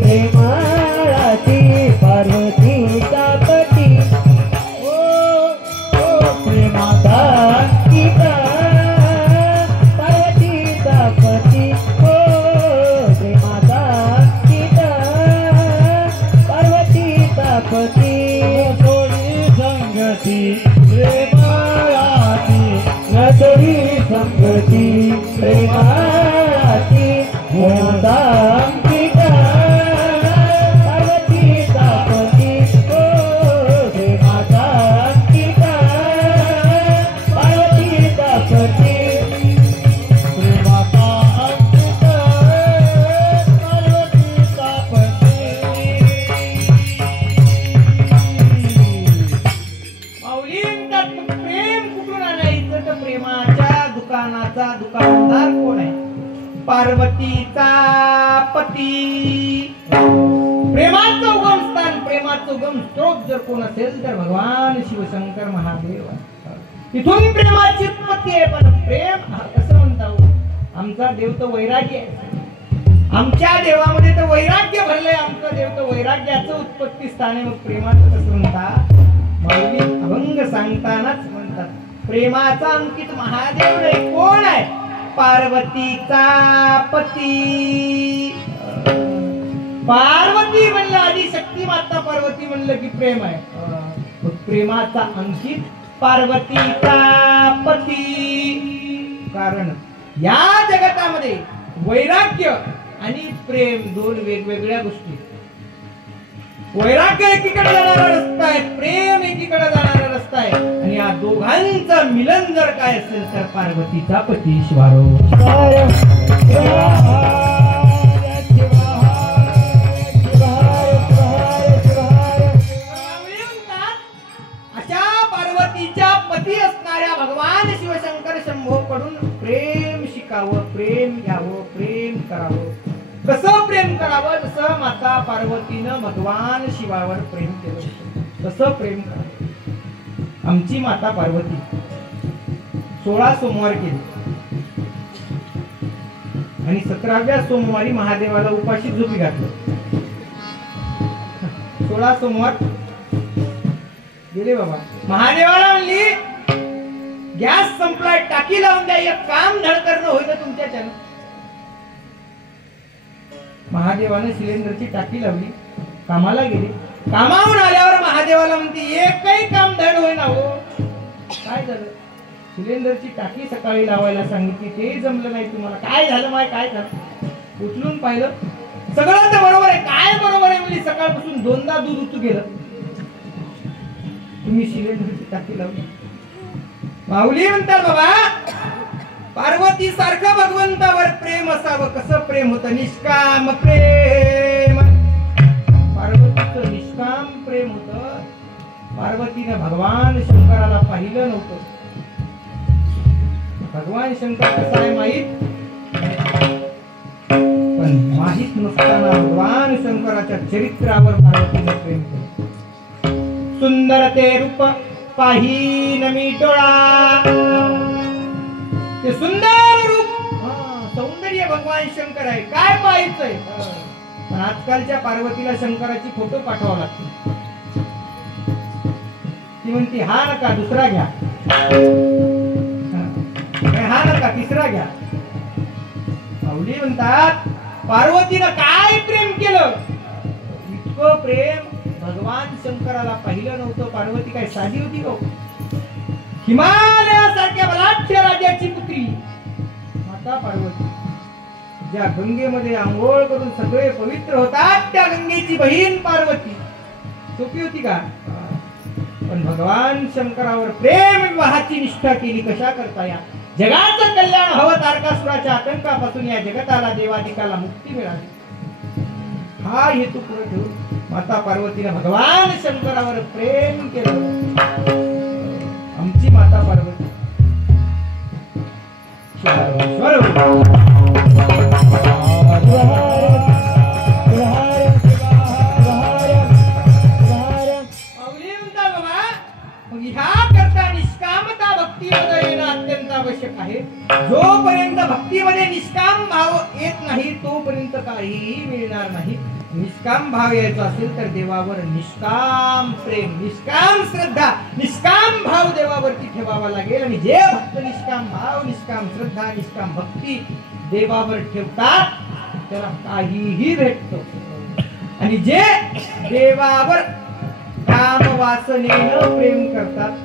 प्रेमाची पार्वतीचा पती प्रेमाचा अंकिता पार्वतीचा पती प्रेमाचा अंकिता पार्वतीचा पती नसरी संगती नसरी संगती प्रेमाची प्रेमाचा अंकिता पार्वतीचा पती प्रेमाचा अंकिता पार्वतीचा पती प्रेमाचा अंकिता पार्वतीचा पती माऊली म्हणतात प्रेम कुठून आणायचं तर प्रेमाच्या दुकानाचा दुकानदार कोण आहे पार्वतीचा पती प्रेमाचं उगम स्थान प्रेमाचं उगम स्त्रोत जर कोण असेल तर भगवान शिवशंकर महादेव तिथून प्रेमाची उत्पत्ती आहे पण प्रेम कसं म्हणता आमचा देव तर वैराग्य आहे आमच्या देवामध्ये तर वैराग्य भरलंय आमचं देव तर वैराग्याचं उत्पत्ती स्थान आहे मग प्रेमाचं कसं म्हणता माऊली अभंग सांगतानाच म्हणतात प्रेमाचा अंकित महादेव नाही कोण आहे पार्वतीचा पती पार्वती म्हणलं आधी शक्ती माता पार्वती म्हणलं की प्रेम आहे प्रेमाचा अंकित पार्वतीचा पती कारण या जगतामध्ये वैराग्य आणि प्रेम दोन वेगवेगळ्या गोष्टी वैराग्य एकीकडे जाणारा रस्ता आहे प्रेम एकीकडे जाणारा रस्ता आहे आणि या दोघांचं मिलन जर काय असेल तर पार्वतीचा पती शिवारो अशा पार्वतीच्या पती असणाऱ्या भगवान शिवशंकर शंभोकडून प्रेम शिकावं प्रेम घ्यावं प्रेम करावं कसं प्रेम करावं जसं माता पार्वतीनं भगवान शिवावर प्रेम केलं तसं प्रेम करावं आमची माता पार्वती 16 सोमवार केले आणि 17व्या सोमवारी महादेवाला उपाशी झोपी घातलं 16 सोमवार गेले बाबा. महादेवाला म्हणली गॅस संपलाय, टाकी लावून द्या, एक काम धड करणं होईल तुमच्याच्यानं. महादेवाने सिलेंडरची टाकी लावली, कामाला गेली. कामावून आल्यावर महादेवाला म्हणते एकही काम धड होईना हो. काय झालं? सिलेंडरची टाकी सकाळी लावायला सांगितली, ते जमलं नाही तुम्हाला. काय झालं माय, काय झालं? उचलून पाहिलं, सगळं तर बरोबर आहे. काय बरोबर आहे म्हणजे सकाळपासून 2दा दूध उतू गेलं, तुम्ही सिलेंडरची टाकी लावली. माऊली म्हणतात बाबा, पार्वती सारखं भगवंतावर प्रेम असावं. कसं प्रेम होतं? निष्काम प्रेम. पार्वतीचं निष्काम प्रेम होतं. पार्वतीने भगवान शंकराला पाहिलं नव्हतं. भगवान शंकर कसा आहे माहीत, पण माहीत नसताना भगवान शंकराच्या चरित्रावर पार्वतीने प्रेम केलं. सुंदर ते रूप पाहीन मी डोळा. ते सुंदर रूप, सौंदर्य भगवान शंकर आहे. काय पाहायचंय? पण आजकालच्या पार्वतीला शंकराची फोटो पाठवावा लागते. ती म्हणते हा नका, दुसरा घ्या. हा नका, तिसरा घ्या. माऊली म्हणतात पार्वतीनं काय प्रेम केलं? इतकं प्रेम भगवान शंकराला पाहिलं नव्हतं. पार्वती काय साधी होती का? हिमालयासारख्या बलाढ्य राज्याची पुत्री माता पार्वती, ज्या गंगेमध्ये आंघोळ करून सगळे पवित्र होतात, त्या गंगेची बहीण पार्वती सोपी होती का? पण भगवान शंकरावर प्रेम विवाहाची निष्ठा केली. कशा करता? या जगाचं कल्याण हवं, तारकासुराच्या आतंकापासून या जगताला देवादिकाला मुक्ती मिळाली, हा हेतू पुढे ठेवून माता पार्वतीने भगवान शंकरावर प्रेम केलं. आमची माता पार्वती ह्या करता निष्कामता भक्तीमध्ये येणं अत्यंत आवश्यक आहे. जोपर्यंत भक्तीमध्ये निष्काम भाव येत नाही तोपर्यंत काहीही मिळणार नाही. निष्काम भाव यायचा असेल तर देवावर निष्काम प्रेम, निष्काम श्रद्धा, निष्काम भाव देवावरती ठेवावा लागेल. आणि जे भक्त निष्काम भाव, निष्काम श्रद्धा, निष्काम भक्ती देवावर ठेवतात त्याला काहीही भेटतो. आणि जे देवावर काम वासनेनं प्रेम करतात,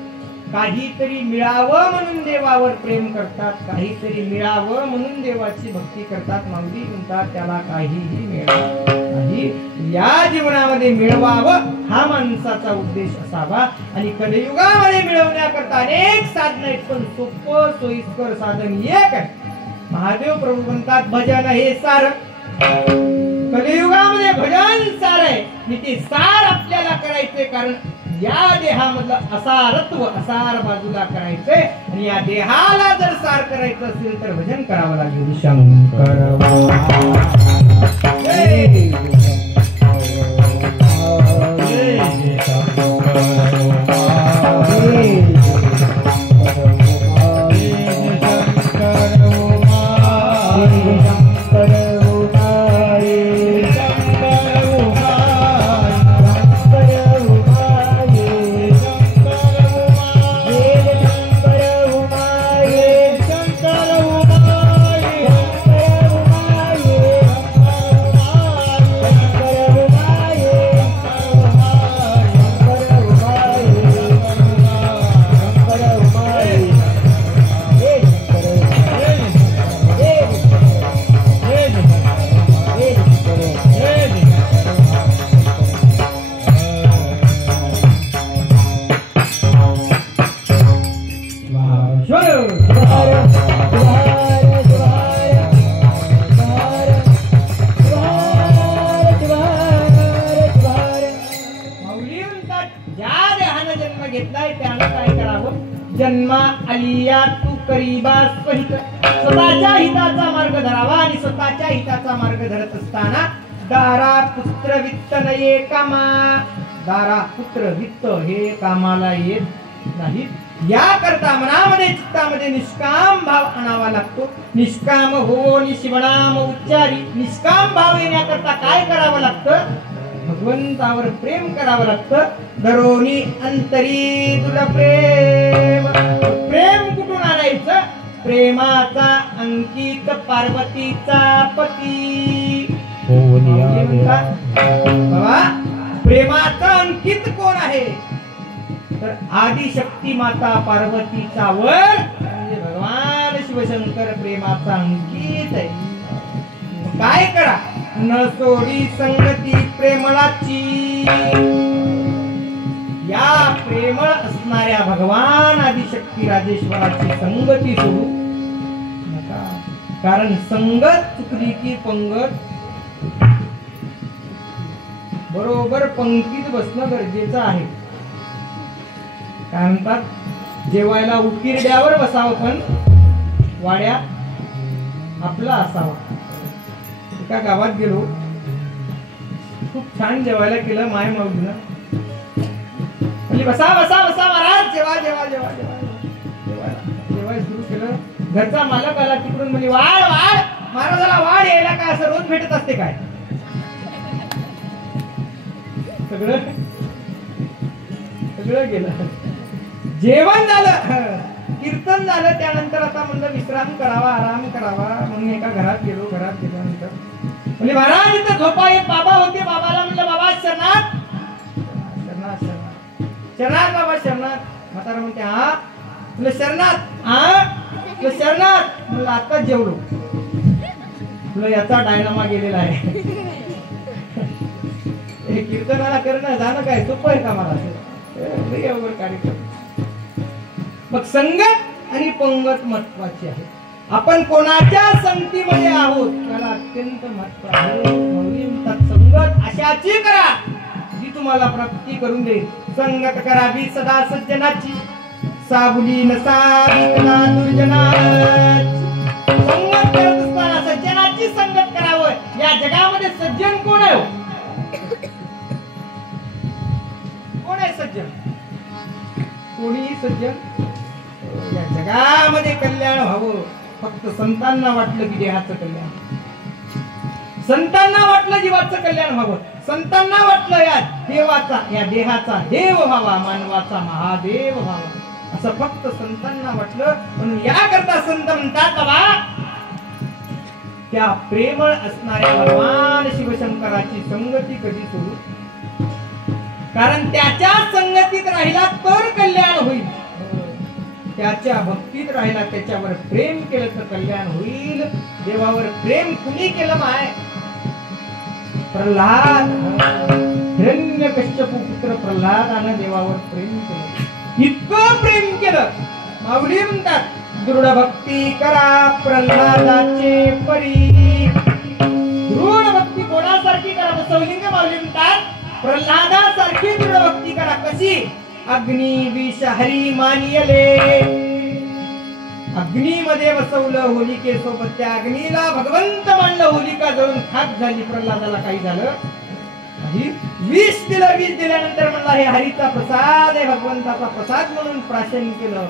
काहीतरी मिळावं म्हणून देवावर प्रेम करतात, काहीतरी मिळावं म्हणून देवाची भक्ती करतात, माऊली म्हणतात त्याला काहीही मिळणार नाही. या जीवनामध्ये मिळवावं हा माणसाचा उद्देश असावा. आणि कलियुगामध्ये मिळवण्याकरता अनेक साधन आहेत, पण सोपं सोयीस्कर साधन एक आहे. महादेव प्रभू म्हणतात भजन हे सार. कलियुगामध्ये भजन सार आहे. ते सार आपल्याला करायचे, कारण या देहामधलं असारत्व, असार बाजूला करायचे. आणि या देहाला जर सार करायचं असेल तर भजन करावं लागेल. शंकर जन्मा आलिया तू करीबा स्वहित. स्वतःच्या हिताचा मार्ग धरावा. आणि स्वतःच्या हिताचा मार्ग धरत असताना दारा पुत्र वित्त नये कामा. दारा पुत्र वित्त हे कामाला येत नाही. या करता मनामध्ये चित्तामध्ये निष्काम भाव आणावा लागतो. निष्काम हो निशिवणाम उच्चारी. निष्काम भाव येण्याकरता काय करावं लागतं? भगवंतावर प्रेम करावं लागतं. धरोनी अंतरी तुला प्रेम. प्रेम कुठून आणायचं? प्रेमाचा अंकित पार्वतीचा पती. बाबा प्रेमाचा अंकित कोण आहे? तर आदिशक्ती माता पार्वतीचा वर म्हणजे भगवान शिवशंकर प्रेमाचा अंकित आहे. काय करा? न सोडी संगती प्रेमळाची. या प्रेमळ असणाऱ्या भगवान आदिशक्ती राजेश्वराची संगती सोडू नका. कारण संगत चुकली की पंगत. बरोबर पंक्तीत बसणं गरजेचं आहे. काय म्हणतात? जेवायला उकिरड्यावर बसावं पण वाड्यात आपला असावा. एका गावात गेलो, खूप छान जेवायला केलं माय माऊलीनं. म्हणजे बसा बसा बसा महाराज, जेवा जेवा जेवा जेवा जेवाय सुरू केलं. घरचा मालक आला तिकडून, म्हणजे वाढ वाढ महाराजाला वाढ यायला काय असं रोज भेटत असते काय? सगळं सगळं गेलं. जेवण झालं, कीर्तन झालं, त्यानंतर आता म्हणलं विश्राम करावा, आराम करावा म्हणून एका घरात गेलो. घरात गेल्यानंतर म्हणजे महाराज इथं झोपा. एक बाबा होते. बाबाला म्हणलं बाबा शरणात शरणात शरणात शरणात बाबा शरणात. म्हातारा म्हणते हा. म्हणलं शरणात. हा म्हणलं शरणात. म्हणलं आताच जेवलो. म्हणलं याचा डायनामा गेलेला आहे. हे कीर्तनाला करणं जाणं काय सोपं आहे का मला? कार्यक्रम. मग संगत आणि पंगत महत्वाची आहे. आपण कोणाच्या संगतीमध्ये आहोत त्याला अत्यंत महत्व आहे. संगत अशाची करा जी तुम्हाला प्राप्ती करून देईल. संगत करावी सदा सज्जनाची, साबुली नसावी कला दुर्जनाची. संगत करत असताना सज्जनाची संगत करावं. या जगामध्ये सज्जन कोण आहे? कोण आहे सज्जन? कोणीही सज्जन. या जगामध्ये कल्याण व्हावं फक्त संतांना वाटलं की देहाचं कल्याण, संतांना वाटलं जीवाचं कल्याण व्हावं, संतांना वाटलं या देवाचा, या देहाचा देव व्हावा, मानवाचा महादेव व्हावा, असं फक्त संतांना वाटलं. म्हणून याकरता संत म्हणतात बाबा त्या प्रेमळ असणाऱ्या भगवान शिवशंकराची संगती कधी सोडू. कारण त्याच्या संगतीत राहिला तर कल्याण होईल. त्याच्या भक्तीत राहिला, त्याच्यावर प्रेम केलं तर कल्याण होईल. देवावर प्रेम कुणी केलं? माय प्रल्हाद. हिरण्यकश्यपू पुत्र प्रल्हादानं देवावर प्रेम केलं. इतकं प्रेम केलं माऊली म्हणतात दृढ भक्ती करा प्रल्हादाचे परी. दृढ भक्ती कोणासारखी करा? बसवलिंग माऊली म्हणतात प्रल्हादासारखी दृढ भक्ती करा. कशी? अग्नी विष हरी मानियले. अग्नीमध्ये बसवलं होलिकेसोबत. त्या अग्नीला भगवंत मानलं. होलिका जळून खाक झाली. प्रल्हादाला काही झालं नाही. विष दिलं. विष दिल्यानंतर म्हणला हे हरीचा प्रसाद आहे, भगवंताचा प्रसाद म्हणून प्राशन केलं.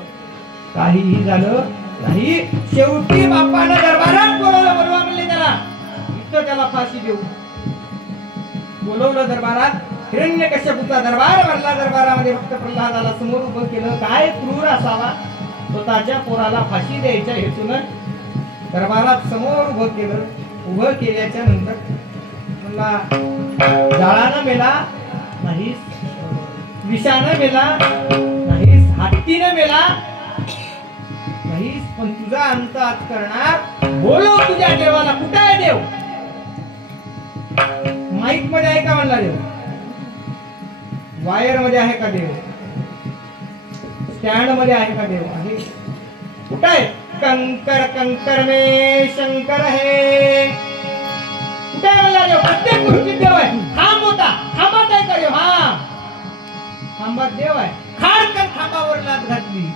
काहीही झालं नाही. शेवटी बापानं दरबारात बोलवलं. बोलवा म्हणले त्याला, इथं त्याला फाशी देऊ. बोलवलं दरबारात. हिरण्यकश्यपूचा दरबार भरला. दरबारामध्ये फक्त प्रल्हादाला समोर उभं केलं. काय क्रूर असावा, स्वतःच्या पोराला फाशी द्यायच्या हेतून दरबारात समोर उभं केलं. उभं केल्याच्या नंतर म्हणला जाळानं मेला नाहीस, विषानं मेला नाहीस, हत्तीनं मेला नाहीस, पण तुझा अंत आज करणार. बोलव तुझ्या देवाला. कुठं आहे देव? माईक मध्ये आहे का म्हणला देव? वायर मध्ये आहे का देव? स्टँड मध्ये आहे का देव? आहे. कुठं आहे? कंकर कंकर में शंकर है. कुठे म्हणला देव? प्रत्येक गोष्टीत देव आहे. खांब होता, खांबात आहे का देव? हा, खांबात देव आहे. खाडकन खांबावर लाथ घातली.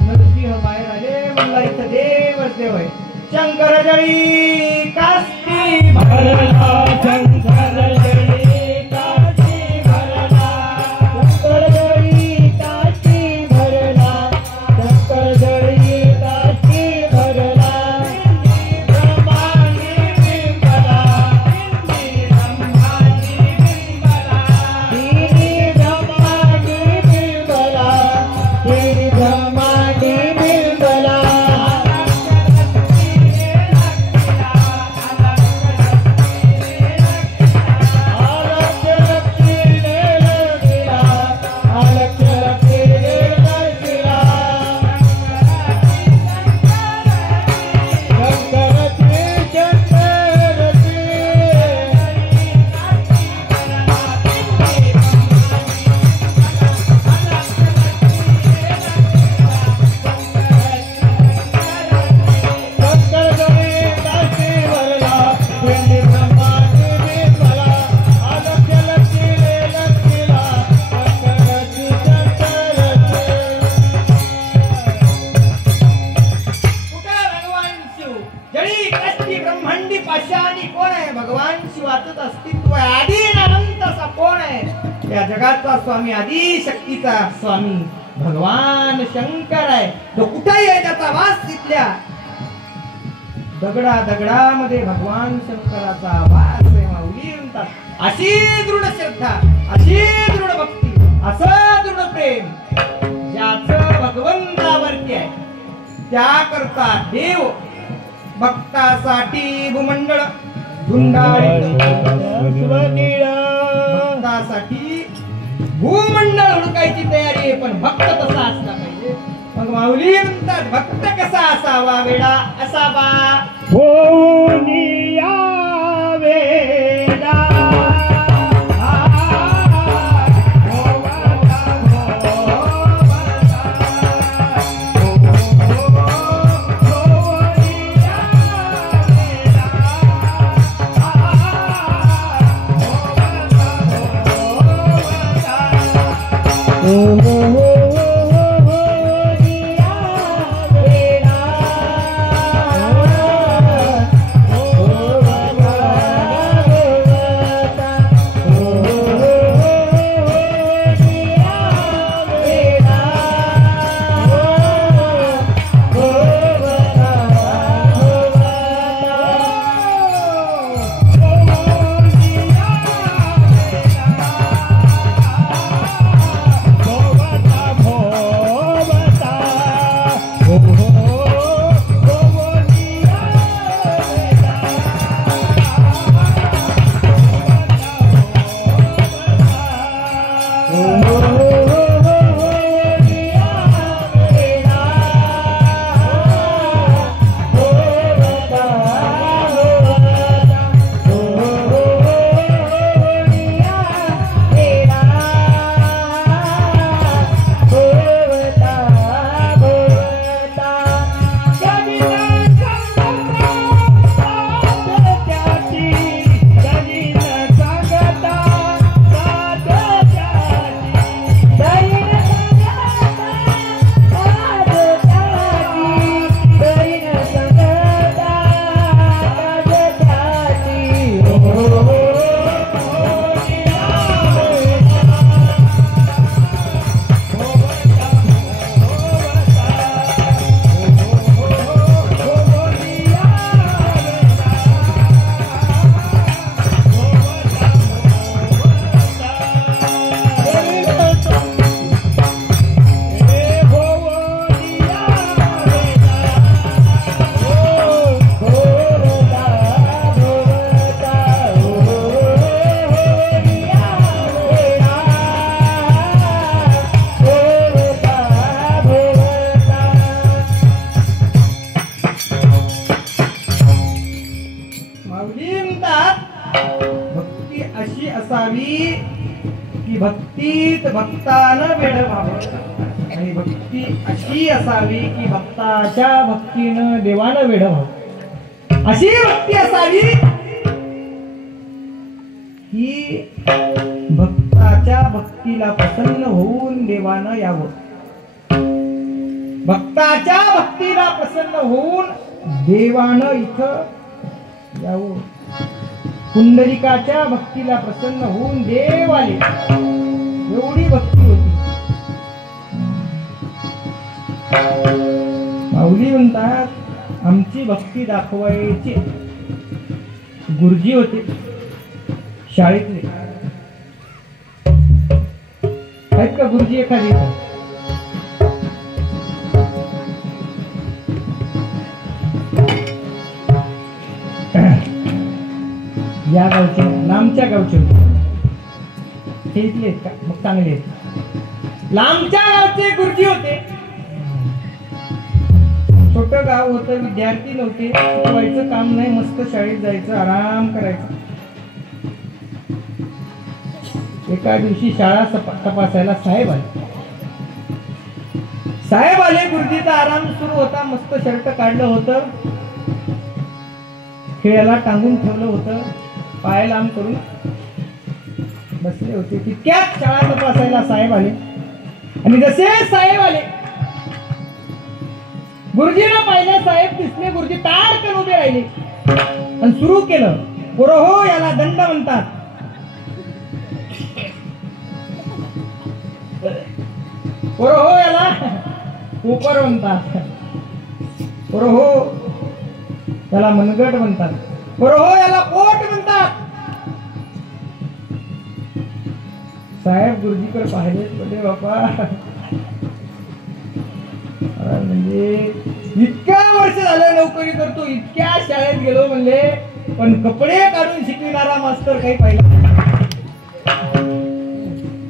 नरसिंह बाहेर आले. म्हणला इथं देवच देव आहे. शंकर जळी काष्टी भरला. शंकर जळी काष्टी भरला. शंकर जळी काष्टी भरला. शंकर जळी काष्टी भरला. ब्रह्मांडी बिंबला. ब्रह्मांडी जळी कष्टी ब्रह्मांडी पाशाणी कोण आहे? भगवान शिवाचंच अस्तित्व आहे. आदी अनंत असा कोण आहे? या जगाचा स्वामी, आदी शक्तीचा स्वामी भगवान शंकर आहे. तो कुठेही आहे, त्याचा वास तिथल्या दगडा दगडामध्ये भगवान शंकराचा वास आहे. माऊली म्हणतात अशी दृढ श्रद्धा, अशी दृढ भक्ती, असं दृढ प्रेम ज्याचं भगवंतावरती आहे, त्याकरता देव भक्तासाठी भूमंडळ गुंडाळीत, भक्तासाठी भूमंडळ हुडकायची तयारी आहे. पण भक्त कसा असला पाहिजे? मग माऊली म्हणतात भक्त कसा असावा? वेडा असावा होऊन या वेडा. भक्तीत भक्तानं वेड व्हावं आणि भक्ती अशी असावी की भक्ताच्या भक्तीनं देवानं वेड व्हावं. अशी भक्ती असावी की भक्ताच्या भक्तीला प्रसन्न होऊन देवानं यावं. भक्ताच्या भक्तीला प्रसन्न होऊन देवानं इथं यावं. पुंडलिकाच्या भक्तीला प्रसन्न होऊन देव आले. एवढी भक्ती होती. माऊली म्हणतात आमची भक्ती दाखवायची. गुरुजी होते शाळेतले. आहेत का गुरुजी एखादी? या गावचे, लांबच्या गावचे हे इथले आहेत का? मग चांगले आहेत. लांबच्या गावचे गुरुजी होते. छोट गाव होतं, विद्यार्थी नव्हते, शिकवायचं काम नाही, मस्त शाळेत जायचं, आराम करायचं. एका दिवशी शाळा तपासायला साहेब आले. साहेब आले, गुरुजीचा आराम सुरू होता. मस्त शर्ट काढलं होतं, खेळाला टांगून ठेवलं होतं, पाय लांब करून बसले होते. तितक्यात शाळा तपासायला साहेब आले. आणि जसे साहेब आले, गुरुजीला पाहिलं, साहेब दिसले. गुरुजी ताडकन उभे राहिले. राहिली आणि सुरू केलं. पुरोहो याला दंड म्हणतात. पुरोहो याला उपर म्हणतात. पुरोहो याला मनगट म्हणतात. पुरोहो याला पोट म्हणतात. साहेब गुरुजीकडे पाहिले पडे बापा. म्हणजे इतक्या वर्ष झालं नोकरी करतो, इतक्या शाळेत गेलो म्हणले, पण कपडे काढून शिकविणारा मास्तर काही पाहिला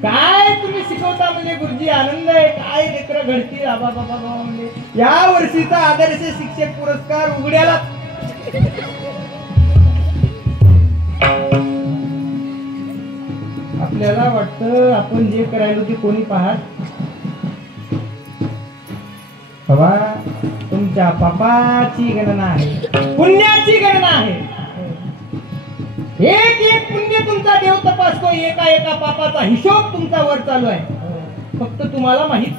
काय तुम्ही शिकवता म्हणजे गुरुजी आनंद आहे. काय लेकरं घडतील आबा बाबा म्हणजे. या वर्षीचा आदर्श शिक्षक पुरस्कार उघड्याला. आपल्याला वाटतं आपण जे करायलो ते कोणी पाहत. बाबा तुमच्या पापाची गणना आहे, पुण्याची गणना आहे. एक एक पुण्य तुमचा देव तपासतो. एका एका पापाचा हिशोब तुमचा वर चालू आहे. फक्त तुम्हाला माहित.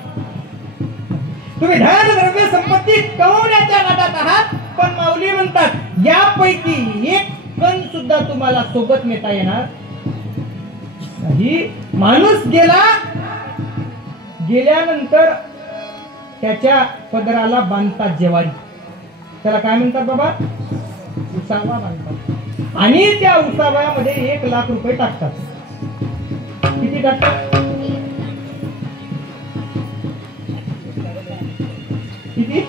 तुम्ही धन द्रव्य संपत्ती कमवण्याच्या नादात आहात. पण माऊली म्हणतात यापैकी एक कण सुद्धा तुम्हाला सोबत नेता येणार नाही. माणूस गेल्यानंतर त्याच्या पदराला बांधतात ज्वारी. त्याला काय म्हणतात बाबा? उसावा बांधतात. आणि त्या उसाव्यामध्ये 1 लाख रुपये टाकतात. किती टाकतात? किती?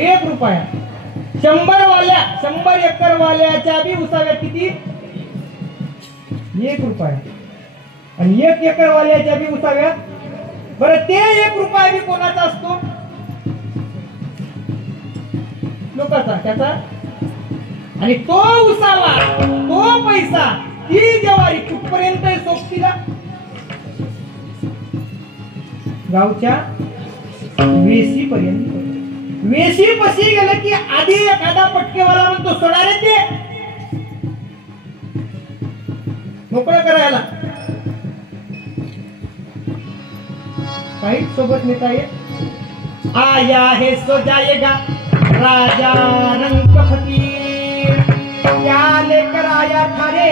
1 रुपया. 100 एकर वाल्याच्या बी उसाव्यात किती? 1 रुपया. आणि 1 एकर वाल्याच्या बी उसाव्यात. बरं ते 1 रुपया बी कोणाचा असतो? लोकांचा. त्याचा. आणि तो उसावा, तो पैसा, ती ज्वारी कुठपर्यंत सोबतीला? गावच्या वेशीपर्यंत. वेशी पशी गेलं की आधी एखादा पटकेवाला म्हणतो सोडा रे ते मोकळं करायला. काही सोबत नेता येत. आया है सो जाएगा राजा रंग फकीर, क्या लेकर आया था रे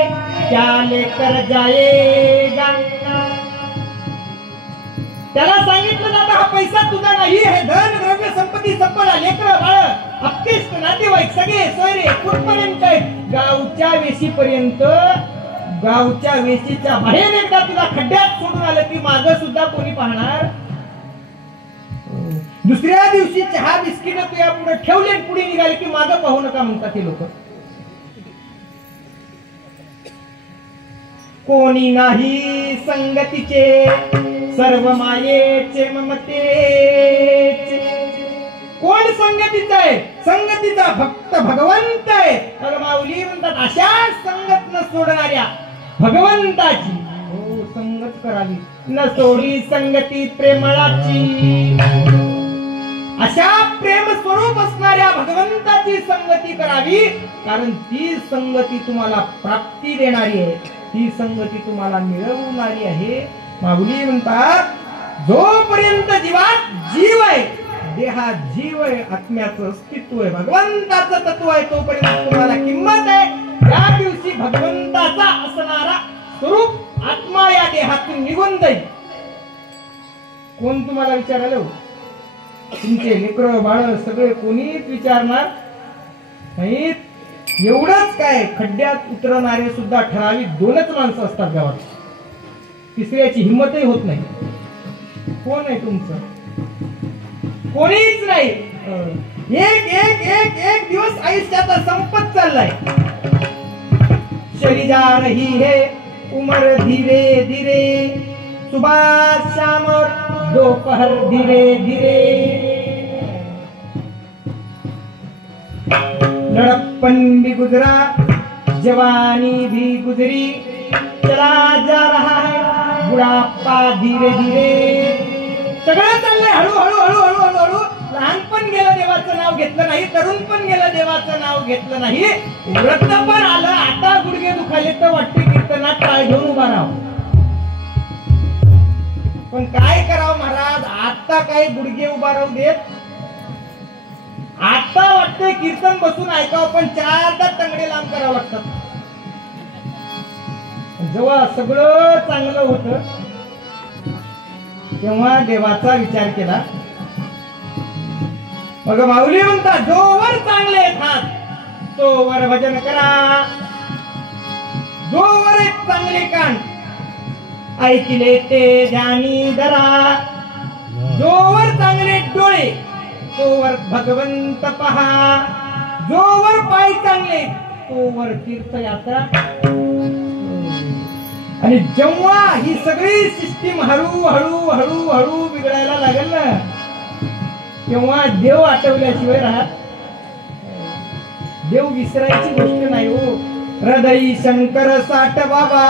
क्या लेकर जाएगा. त्याला सांगितलं जातं हा पैसा तुझा नाही. हे धन द्रव्य संपत्ती संपदा लेकर बाळ अप्तेष्ट नातेवाईक सगळे सोयरे कुठपर्यंत आहेत? गावच्या वेशीपर्यंत. गावच्या वेशीच्या बाहेर एकदा तुला खड्ड्यात सोडून आलं की मागं सुद्धा कोणी पाहणार. दुसऱ्या दिवशी चहा बिस्किट तुझ्या पुढे ठेवले, पुढे निघाले की मागं पाहू नका म्हणतात ते लोक. कोणी नाही संगतीचे सर्व मायेचे ममतेचे. कोण संगतीचा आहे? संगतीचा भक्त भगवंत आहे. माऊली म्हणतात अशा संगत न सोडणाऱ्या भगवंताची हो संगत करावी. न सोडी संगती प्रेमळाची. अशा प्रेम स्वरूप असणाऱ्या भगवंताची संगती करावी. कारण ती संगती तुम्हाला प्राप्ती देणारी आहे. ती संगती तुम्हाला मिळवणारी आहे. माऊली म्हणतात जोपर्यंत जीवात जीव आहे, देहात जीव आहे, आत्म्याचं अस्तित्व आहे, भगवंताचं तत्व आहे, तोपर्यंत तुम्हाला किंमत आहे. त्या दिवशी भगवंताचा असणारा स्वरूप आत्मा या देहातून निघून जाईल. कोण तुम्हाला विचारायला? तुमचे लेकरं बाळ सगळे कोणीच विचारणार नाहीत. एवढंच काय, खड्ड्यात उतरणारे सुद्धा ठराविक 2च माणसं असतात गावात. तिसऱ्याची हिंमतही होत नाही. कोण आहे तुमचं? कोणीच नाही. एक एक एक एक दिवस आयुष्याचा संपत चाललाय. चली जा रही है उम्र धीरे धीरे, सुबह शाम और दोपहर धीरे धीरे. लड़प्पन भी गुजरा, जवानी भी गुजरी, चला जा रहा है बुढ़ापा धीरे धीरे. सगळं चाललंय हळूहळू हळूहळू हळूहळू. लहानपण गेलं देवाचं नाव घेतलं नाही, तरुण पण गेलं देवाचं नाव घेतलं नाही, वृद्धपण आलं. आता गुडघे दुखाले तर वाटते कीर्तनात टाळ घेऊन उभा राहावं. पण काय करावं महाराज, आता काही गुडघे उभा राहू देत. कीर्तन बसून ऐकावं, पण 4दा तंगडे लांब करावं लागतात. जेव्हा सगळं चांगलं होतं तेव्हा देवाचा विचार केला. मग माऊली म्हणतात, जोवर चांगले हात तोवर भजन करा, जोवर चांगले कान ऐकले ते ध्यानी धरा, जोवर चांगले डोळे तोवर भगवंत पहा, जोवर पाय चांगले तोवर तीर्थयात्रा. आणि जेव्हा ही सगळी सिस्टीम हळूहळू हळूहळू बिघडायला लागेल ना, तेव्हा देव आठवल्याशिवाय राहत. देव विसरायची गोष्ट नाही हो. हृदयी शंकर साठ बाबा,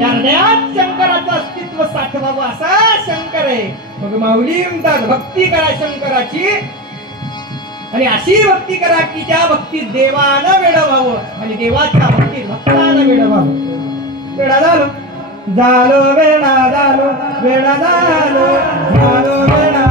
या हृदयात शंकराचं अस्तित्व साठवावं असा शंकर आहे. मग माऊली म्हणतात, भक्ती करा शंकराची, आणि अशी भक्ती करा की त्या भक्तीत देवानं वेड व्हावं आणि देवाच्या भक्तीत भक्तानं वेड व्हावं. वेडा झालो झालो वेडा झालो वेडा झालो झालो वेडा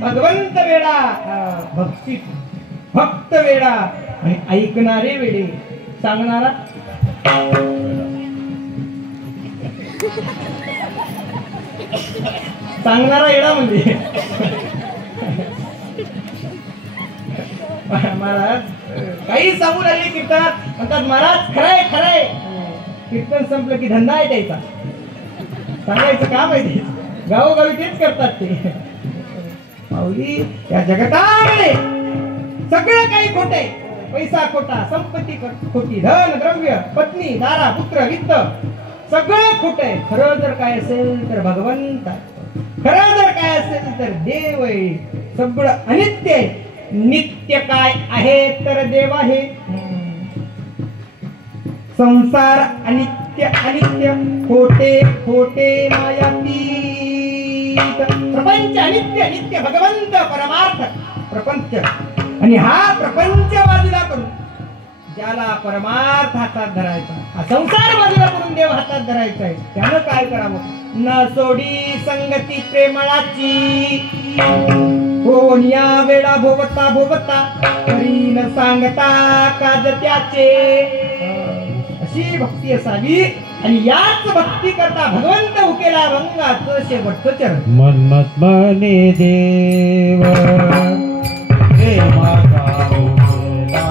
भगवंत वेडा, भक्तीत भक्त वेडा आणि ऐकणारे वेडे. सांगणारा सांगणारा येडा म्हणजे महाराज काही सांगू लागले कीर्तनात, म्हणतात महाराज खरंय खरंय. कीर्तन संपलं की धंदा आहे त्याचा, सांगायचं काम आहे ते, गावोगावी तेच करतात ते. माऊली, या जगतामध्ये सगळं काही खोटे, पैसा खोटा, संपत्ती खोटी, धन द्रव्य पत्नी दारा पुत्र वित्त सगळं खोट आहे. खरं जर काय असेल तर भगवंत, खरं जर काय असेल तर देव आहे. सगळं अनित्य आहे. नित्य काय आहे तर देव आहे. संसार अनित्य अनित्य खोटे खोटे मायातीत, प्रपंच अनित्य अनित्य भगवंत परमार्थ प्रपंच. आणि हा प्रपंच बाजूला करून ज्याला परमार्थ हातात धरायचा, हा संसार बाजूला करून देव हातात धरायचा आहे, त्यानं काय करावं? न सोडी संगती प्रेमळाची, कोण्या वेळा भोवता भोवता तरी न सांगता काज त्याचे. अशी भक्ती असावी. आणि याच भक्ती करता भगवंत उकेला रंगाचं शेवटचं चरण. मन्मथ मने देव प्रेमाचा उकेला,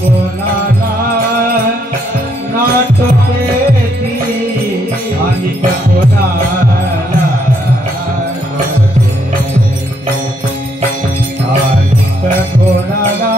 कोणाला नाट पेती अनिक कोणाला अनिक कोणाला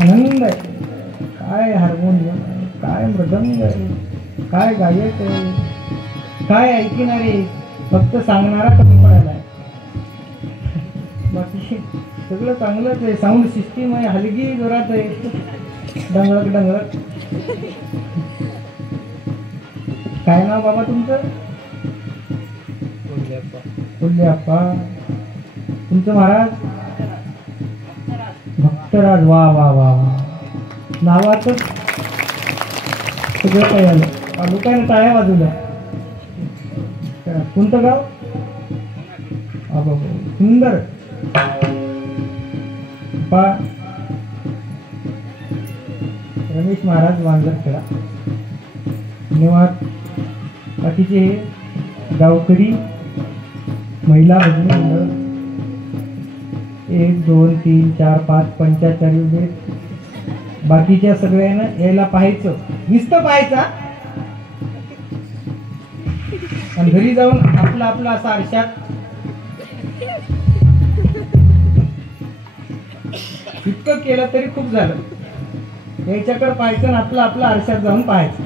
आनंद आहे. काय हार्मोनियम आहे, काय मृदंग आहे, काय गायक आहे, काय ऐकणारे, फक्त सांगणारा कमी पडायला आहे. बाकी सगळं चांगलंच आहे. साऊंड सिस्टीम आहे, हलगी जोरात आहे, डंगळक डंगळक. काय नाव बाबा तुमचं? कोल्हे आप्पा. तुमचं महाराज? भक्तराज. वा वा वा वा. नावाचं सगळं काही आलं. लोकांना टाळ्या वाजवल्या. कोणतं गाव? बाबा सुंदर. पा रमेश महाराज वांजरखेडा. धन्यवाद. बाकीचे हे गावकरी महिला भजनी मंडळ 1 2 3 4 5 पंचाचारी उभे. बाकीच्या सगळ्यांना यायला पाहायचं, नुसतं पाहायचा आणि घरी जाऊन आपला आपला असा आरशात इतकं केलं तरी खूप झालं. याच्याकडे पाहायचं आणि आपला आपला आरशात जाऊन पाहायचं.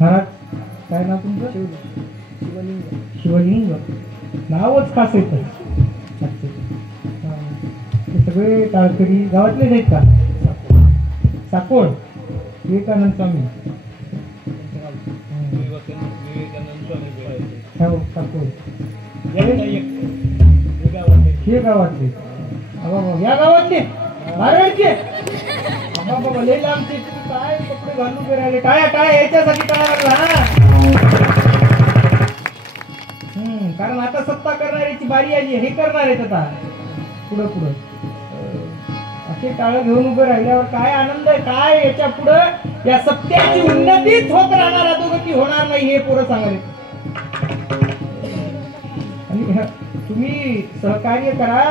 महाराज काय नाव तुमचं? शिवलिंग. नावच खास येतं. सगळे टाळकरी गावातलेच आहेत का? साकोड. विवेकानंद स्वामी. साकोड हे गावातले. या गावातले बाराडचे. बाबा लई लांबचे. काय कपडे घालून उभे राहिले. टाळ्या टाळ्या याच्यासाठी टाळ्या लागला. कारण आता सत्ता करणाऱ्याची बारी आली. हे करणार आहेत आता पुढं पुढं. असे टाळं घेऊन उभे राहिल्यावर काय आनंद आहे. काय याच्या पुढं या सत्याची उन्नतीच होत राहणार, अधोगती होणार नाही हे पोरं सांगाले. आणि तुम्ही सहकार्य करा.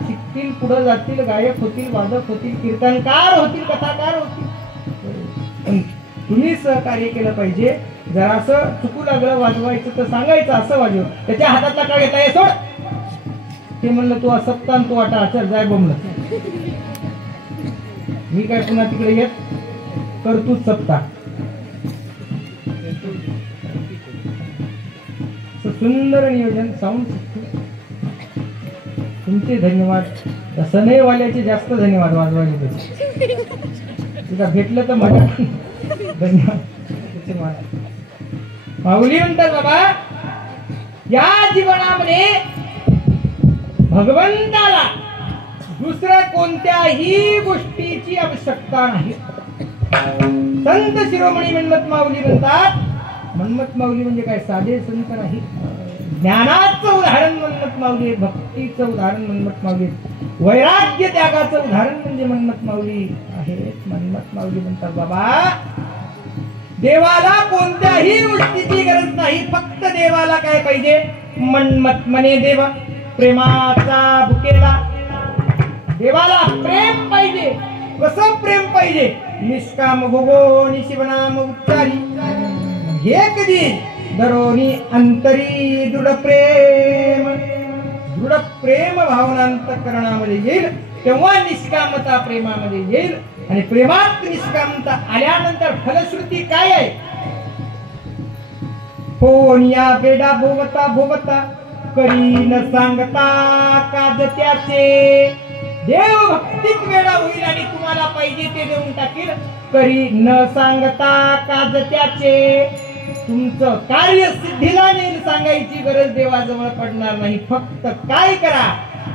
शिकतील, पुढे जातील, गायक होतील, वादक होतील, कीर्तनकार होतील, कथाकार होतील. तुम्ही सहकार्य केलं पाहिजे. जरा असं चुकू लागलं वाजवायचं तर सांगायचं असं वाजव. त्याच्या हातातला काय घेता ये सोड. ते म्हणलं तू असत्ता आणि तू आता चल जाय बोंबलं. मी काय पुन्हा तिकडे येत करतूच सत्ता. सुंदर नियोजन. साऊंड तुमचे धन्यवाद. सनईवाल्याचे जास्त धन्यवाद. वाजवायचे तुला भेटलं तर मजा. धन्यवाद. माऊली म्हणतात बाबा या जीवनामध्ये भगवंताला दुसऱ्या कोणत्याही गोष्टीची आवश्यकता नाही. संत शिरोमणी मन्मथ माऊली म्हणतात. मन्मथ माऊली म्हणजे काय साधे संत नाही. ज्ञानाचं उदाहरण मन्मथ माऊली, भक्तीचं उदाहरण मन्मथ माऊली, वैराग्य त्यागाचं उदाहरण म्हणजे मन्मथ माऊली आहे. मन्मथ माऊली म्हणतात बाबा देवाला कोणत्याही गोष्टीची गरज नाही. फक्त देवाला काय पाहिजे? मन्मथ मने देव प्रेमाचा भुकेला. देवाला प्रेम पाहिजे. कसं प्रेम पाहिजे? निष्काम भोगो निशिवनाम उच्चारी. हे कधी? दरोनी अंतरी दृढ प्रेम. दृढ प्रेम भावनांतकरणामध्ये येईल तेव्हा निष्कामता प्रेमामध्ये येईल. आणि प्रेमात निष्कामता आल्यानंतर फलश्रुती काय आहे? होनिया बेडा भोवता भोवता करी न सांगता काज त्याचे. देव भक्तीत वेडा होईल आणि तुम्हाला पाहिजे ते देऊन टाकील. करी न सांगता काज त्याचे. तुमचं कार्य सिद्धीला नेईल सांगायची गरज देवाजवळ पडणार नाही. फक्त काय करा?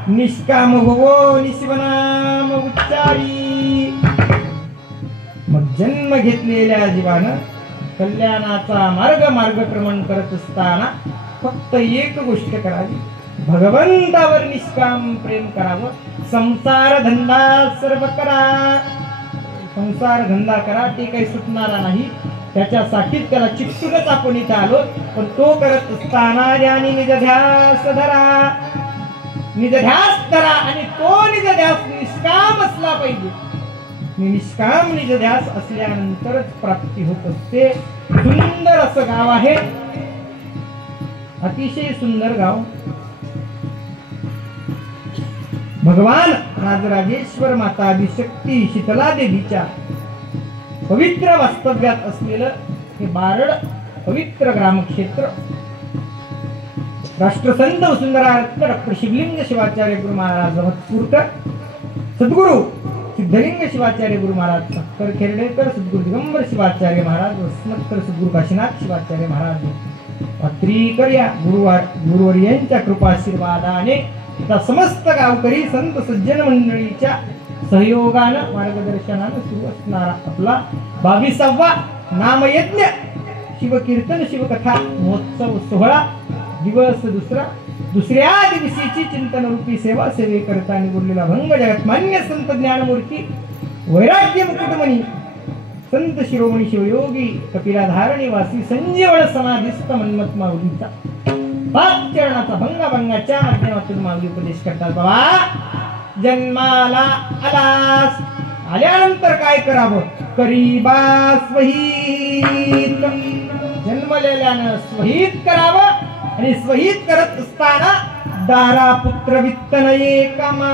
निष्काम भोगो निशिवनाम उच्चारी. मग जन्म घेतलेल्या जीवानं कल्याणाचा मार्गक्रमण करत असताना फक्त एक गोष्ट करावी. भगवंतावर निष्काम प्रेम करावं. संसार धंदा सर्व करा. संसार धंदा करा, ते काही सुटणारा नाही. त्याच्यासाठीच त्याला चिकटूनच आपण इथं आलो. पण तो करत असताना ज्याने निज ध्यास धरा, निज ध्यास धरा, आणि तो निज ध्यास निष्काम असला पाहिजे. निष्काम निज ध्यास असल्यानंतरच प्राप्ती होत असते. सुंदर असं गाव आहे, अतिशय सुंदर गाव. भगवान राजराजेश्वर माता आदिशक्ती शीतला देवीच्या पवित्र वास्तव्यात असलेलं हे बारड पवित्र ग्रामक्षेत्र. राष्ट्रसंत वसुंधरारत्न डॉक्टर शिवलिंग शिवाचार्य गुरु महाराज महत्पूरकर, सद्गुरु सिद्धलिंग शिवाचार्य गुरु महाराज सक्कर खेरडेकर, सद्गुरु दिगंबर शिवाचार्य महाराज वसमतकर, सद्गुरु काशीनाथ शिवाचार्य महाराज पात्रीकर या गुरुवर्यांच्या कृपाशीर्वादाने आता समस्त गावकरी संत सज्जन मंडळीच्या सहयोगानं मार्गदर्शनानं सुरू असणारा आपला 22वा नामयज्ञ शिवकीर्तन शिवकथा महोत्सव सोहळा दिवस दुसऱ्या दिवशीची चिंतन रूपी सेवा सेवेकरता निवडलेला भंग जगतमान्य संत ज्ञानमूर्ती वैराग्य मुकुटमणी संत शिरोमणी शिवयोगी कपिलाधारणी वासी संजीवण समाधिस्थ मन्मथ माऊलीचा 5 चरणाचा भंगाच्या माध्यमातून माऊली उपदेश करतात. बाबा जन्माला आलास, आल्यानंतर काय करावं? करीबा स्वहित, जन्मलेल्यानं स्वहित करावं. आणि स्वहित करत असताना दारा पुत्र वित्त नये कामा,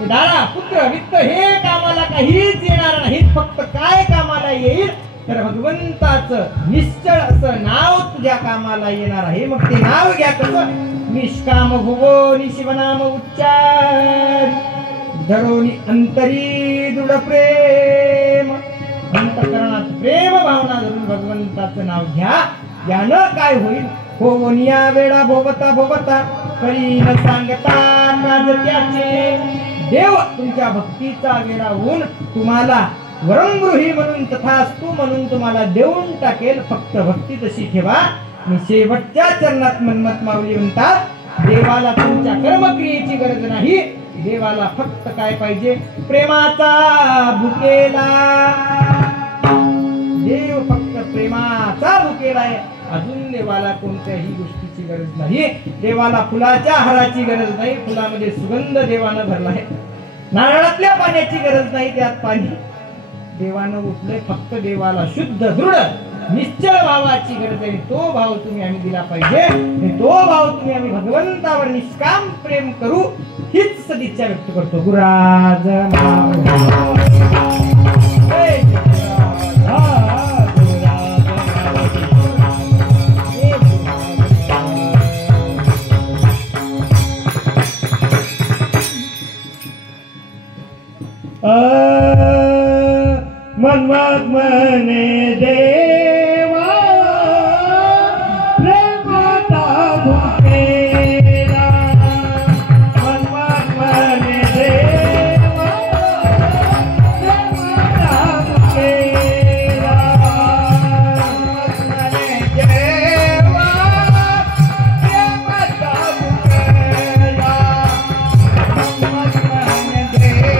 दारा पुत्र वित्त हे कामाला काहीच येणार नाहीत. फक्त काय कामाला येईल तर भगवंताचं निश्चळ असं नाव तुझ्या कामाला येणार आहे. मग ते नाव घ्या कसं? निष्काम भुवो निशिवनाम उच्चार धरोनी अंतरी दृढ प्रेम, अंतकरणात प्रेम भावना धरून भगवंताचं नाव घ्या. यानं काय होईल? होवनिया वेळा भोवता भोवता करी न सांगता राज त्याचे. देव तुमच्या भक्तीचा वेळा होऊन तुम्हाला वरंगृही म्हणून तथास्तु म्हणून तुम्हाला देऊन टाकेल. फक्त भक्ती तशी ठेवा. मी शेवटच्या चरणात मन्मथ माऊली म्हणतात, देवाला तुमच्या कर्मक्रियेची गरज नाही. देवाला फक्त काय पाहिजे? प्रेमाचा भुकेला. देव फक्त प्रेमाचा भुकेला आहे. अजून देवाला कोणत्याही गोष्टीची गरज नाही. देवाला फुलाच्या हाराची गरज नाही, फुलामध्ये सुगंध देवानं भरला आहे. नारळातल्या पाण्याची गरज नाही, त्यात पाणी देवानं उठले. फक्त देवाला शुद्ध दृढ निश्चळ भावाची गरज आहे. तो भाव तुम्ही आम्ही दिला पाहिजे. आणि तो भाव तुम्ही आम्ही भगवंतावर निष्काम प्रेम करू, हीच सदिच्छा व्यक्त करतो. गुराज मन्मथ मने देवा प्रेमाचा भुकेला. मन्मथ मने देवा प्रेमाचा भुकेला. मन्मथ मने देवा प्रेमाचा भुकेला. मन्मथ मने देवा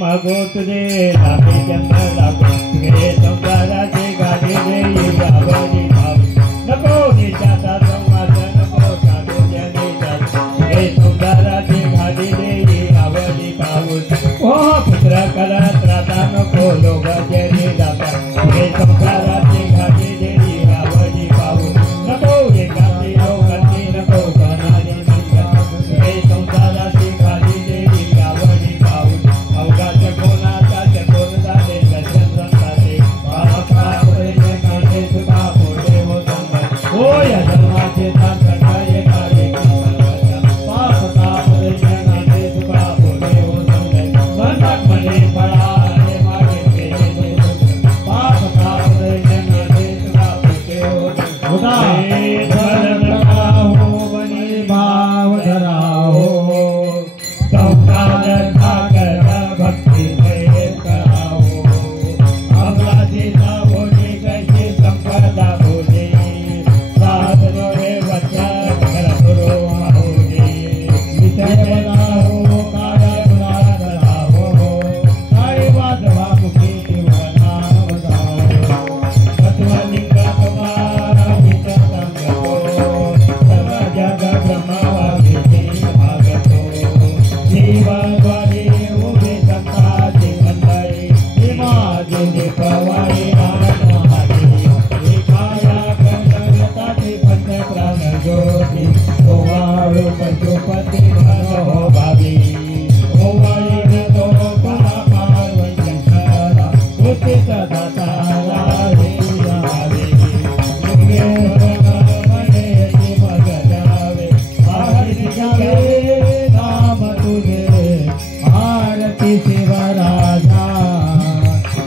मागो तुझे लागे जन्म लागो तुझे संसाराचे गाडी दे आवडी भाव नको निशाचा संवाद नको साधू जनेचा हे संसाराचे गाडी दे आवडी भाव ओ पुत्र कला त्राता नको लोग जने जाता हे संसाराचे गाडी दे आवडी भाव नको हे गाडी लोकांनी नको बनाने हे संसाराचे गाडी दे आवडी भाव अवघाच्या कोणाचा कोणता दे गजरांचे बापा पुढे काढे सुका पुढे होतात हो या जन्माचे ताकदाये काढे पाप का पुढे काढे सुका पुढे होतात मनक मने पळा रे मागे केले पाप का पुढे काढे सुका पुढे होतात हे धर्म राहो बनी भाव धराहो संसार सागर भक्ति में कराओ अमराजी सावोनी कैसे संपदा बोले साधनो रे वचन करो आओगे विषय बनाओ काया गुना कराओ सारे वादवा मुखी जीवना बताओ तत्वलिंग तुम्हारा विचार संगतो सर्व जग ब्रह्मा विधि भागतो जीवद्वारे उभे संताचे मंडळी हिमादिने प्रवाहे आनंदाने एकाया कंदरताचे पंचप्राण ज्योती ओवाळू पशुपती भरो भावी ओवाळीन तो पार वैशंकरा उचित दातारा रे यावे मुखे मने मग जावे आरती जावे नाम तुझे आरती शिवराजा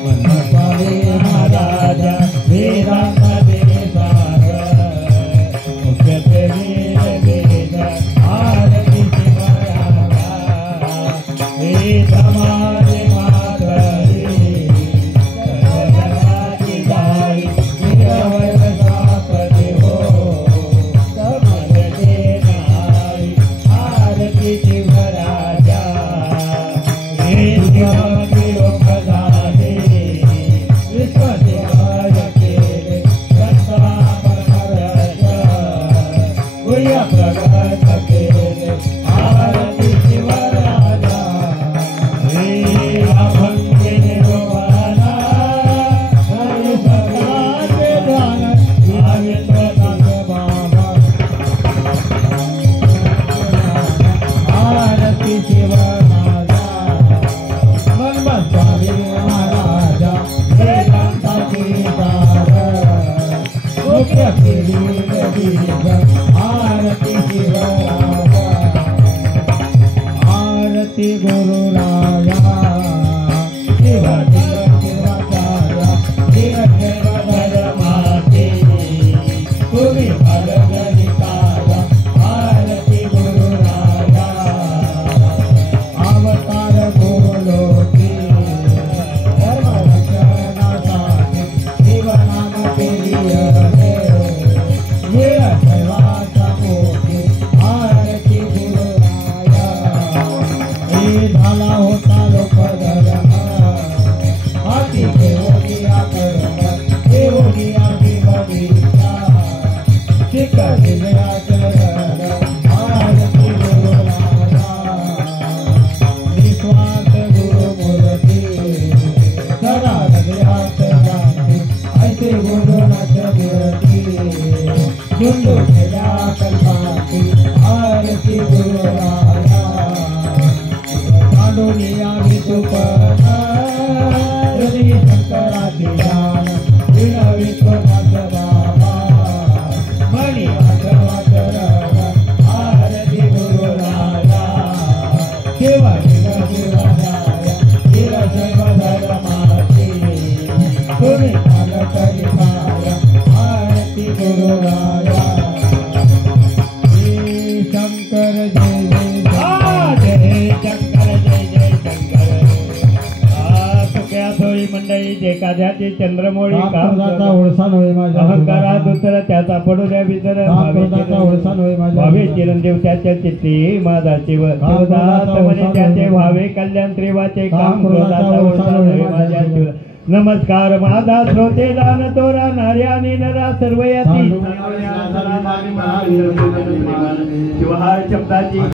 मन पावे महाराजा वेदांत देवार मुख्य प्रेमी तुझ्या प्रगट केले आरती शिवराजा हे अभंगे देवाना हरे सकाचे ध्यान आवित्वनाथ बाबा आरती शिवराजा स्वामी महाराजा वेदांताची सार मुख्य आरती शिवराजा आरती गुरुराया शिवाजी शिवाचार्या शिवधर माते तुम्ही फलगणिताया आरती गुरुराया अवतार गुरुलोकी धर्मरक्षणासाठी शिवनाम केली नीलशैवाचा मोठी आरती गुरुराया हे झाला होता लोकधर्म हाती घेऊनिया कर्म घेऊनिया विमलिता शिकविल्या चरण आरती गुरुराया निस्वार्थ गुरुमूर्ती सदा हृदयात शांती ऐसे गुरुनाथ कीर्ती झुंडू केल्या कल्पाती आरती गुरुराया कांडोनिया वितुपना हृदय शंकराची ध्यान विनवित्वनाथ बाबा मणी वाचरण आरती गुरुराया शिवा शिव शिवराया शिव शैवधर माती तुम्ही पालकरी पाया आरती गुरुराया जय शंकर जय जय शंकर जय जय शंकर सुख्या सोयी मंडळी जे काध्याचे चंद्रमोळी अहंकारात उतर त्याचा पडू द्या वितर भावे चिरंजीव त्याच्या चित्ती माझा शिव शिवदास म्हणे त्याचे भावे कल्याण त्रिवाचे काम क्रोधाचा ओळसा नव्हे माझ्या शिव नमस्कार माझा श्रोते दान तोरा नार्याने नरा सर्व याती शिवहार शब्दाची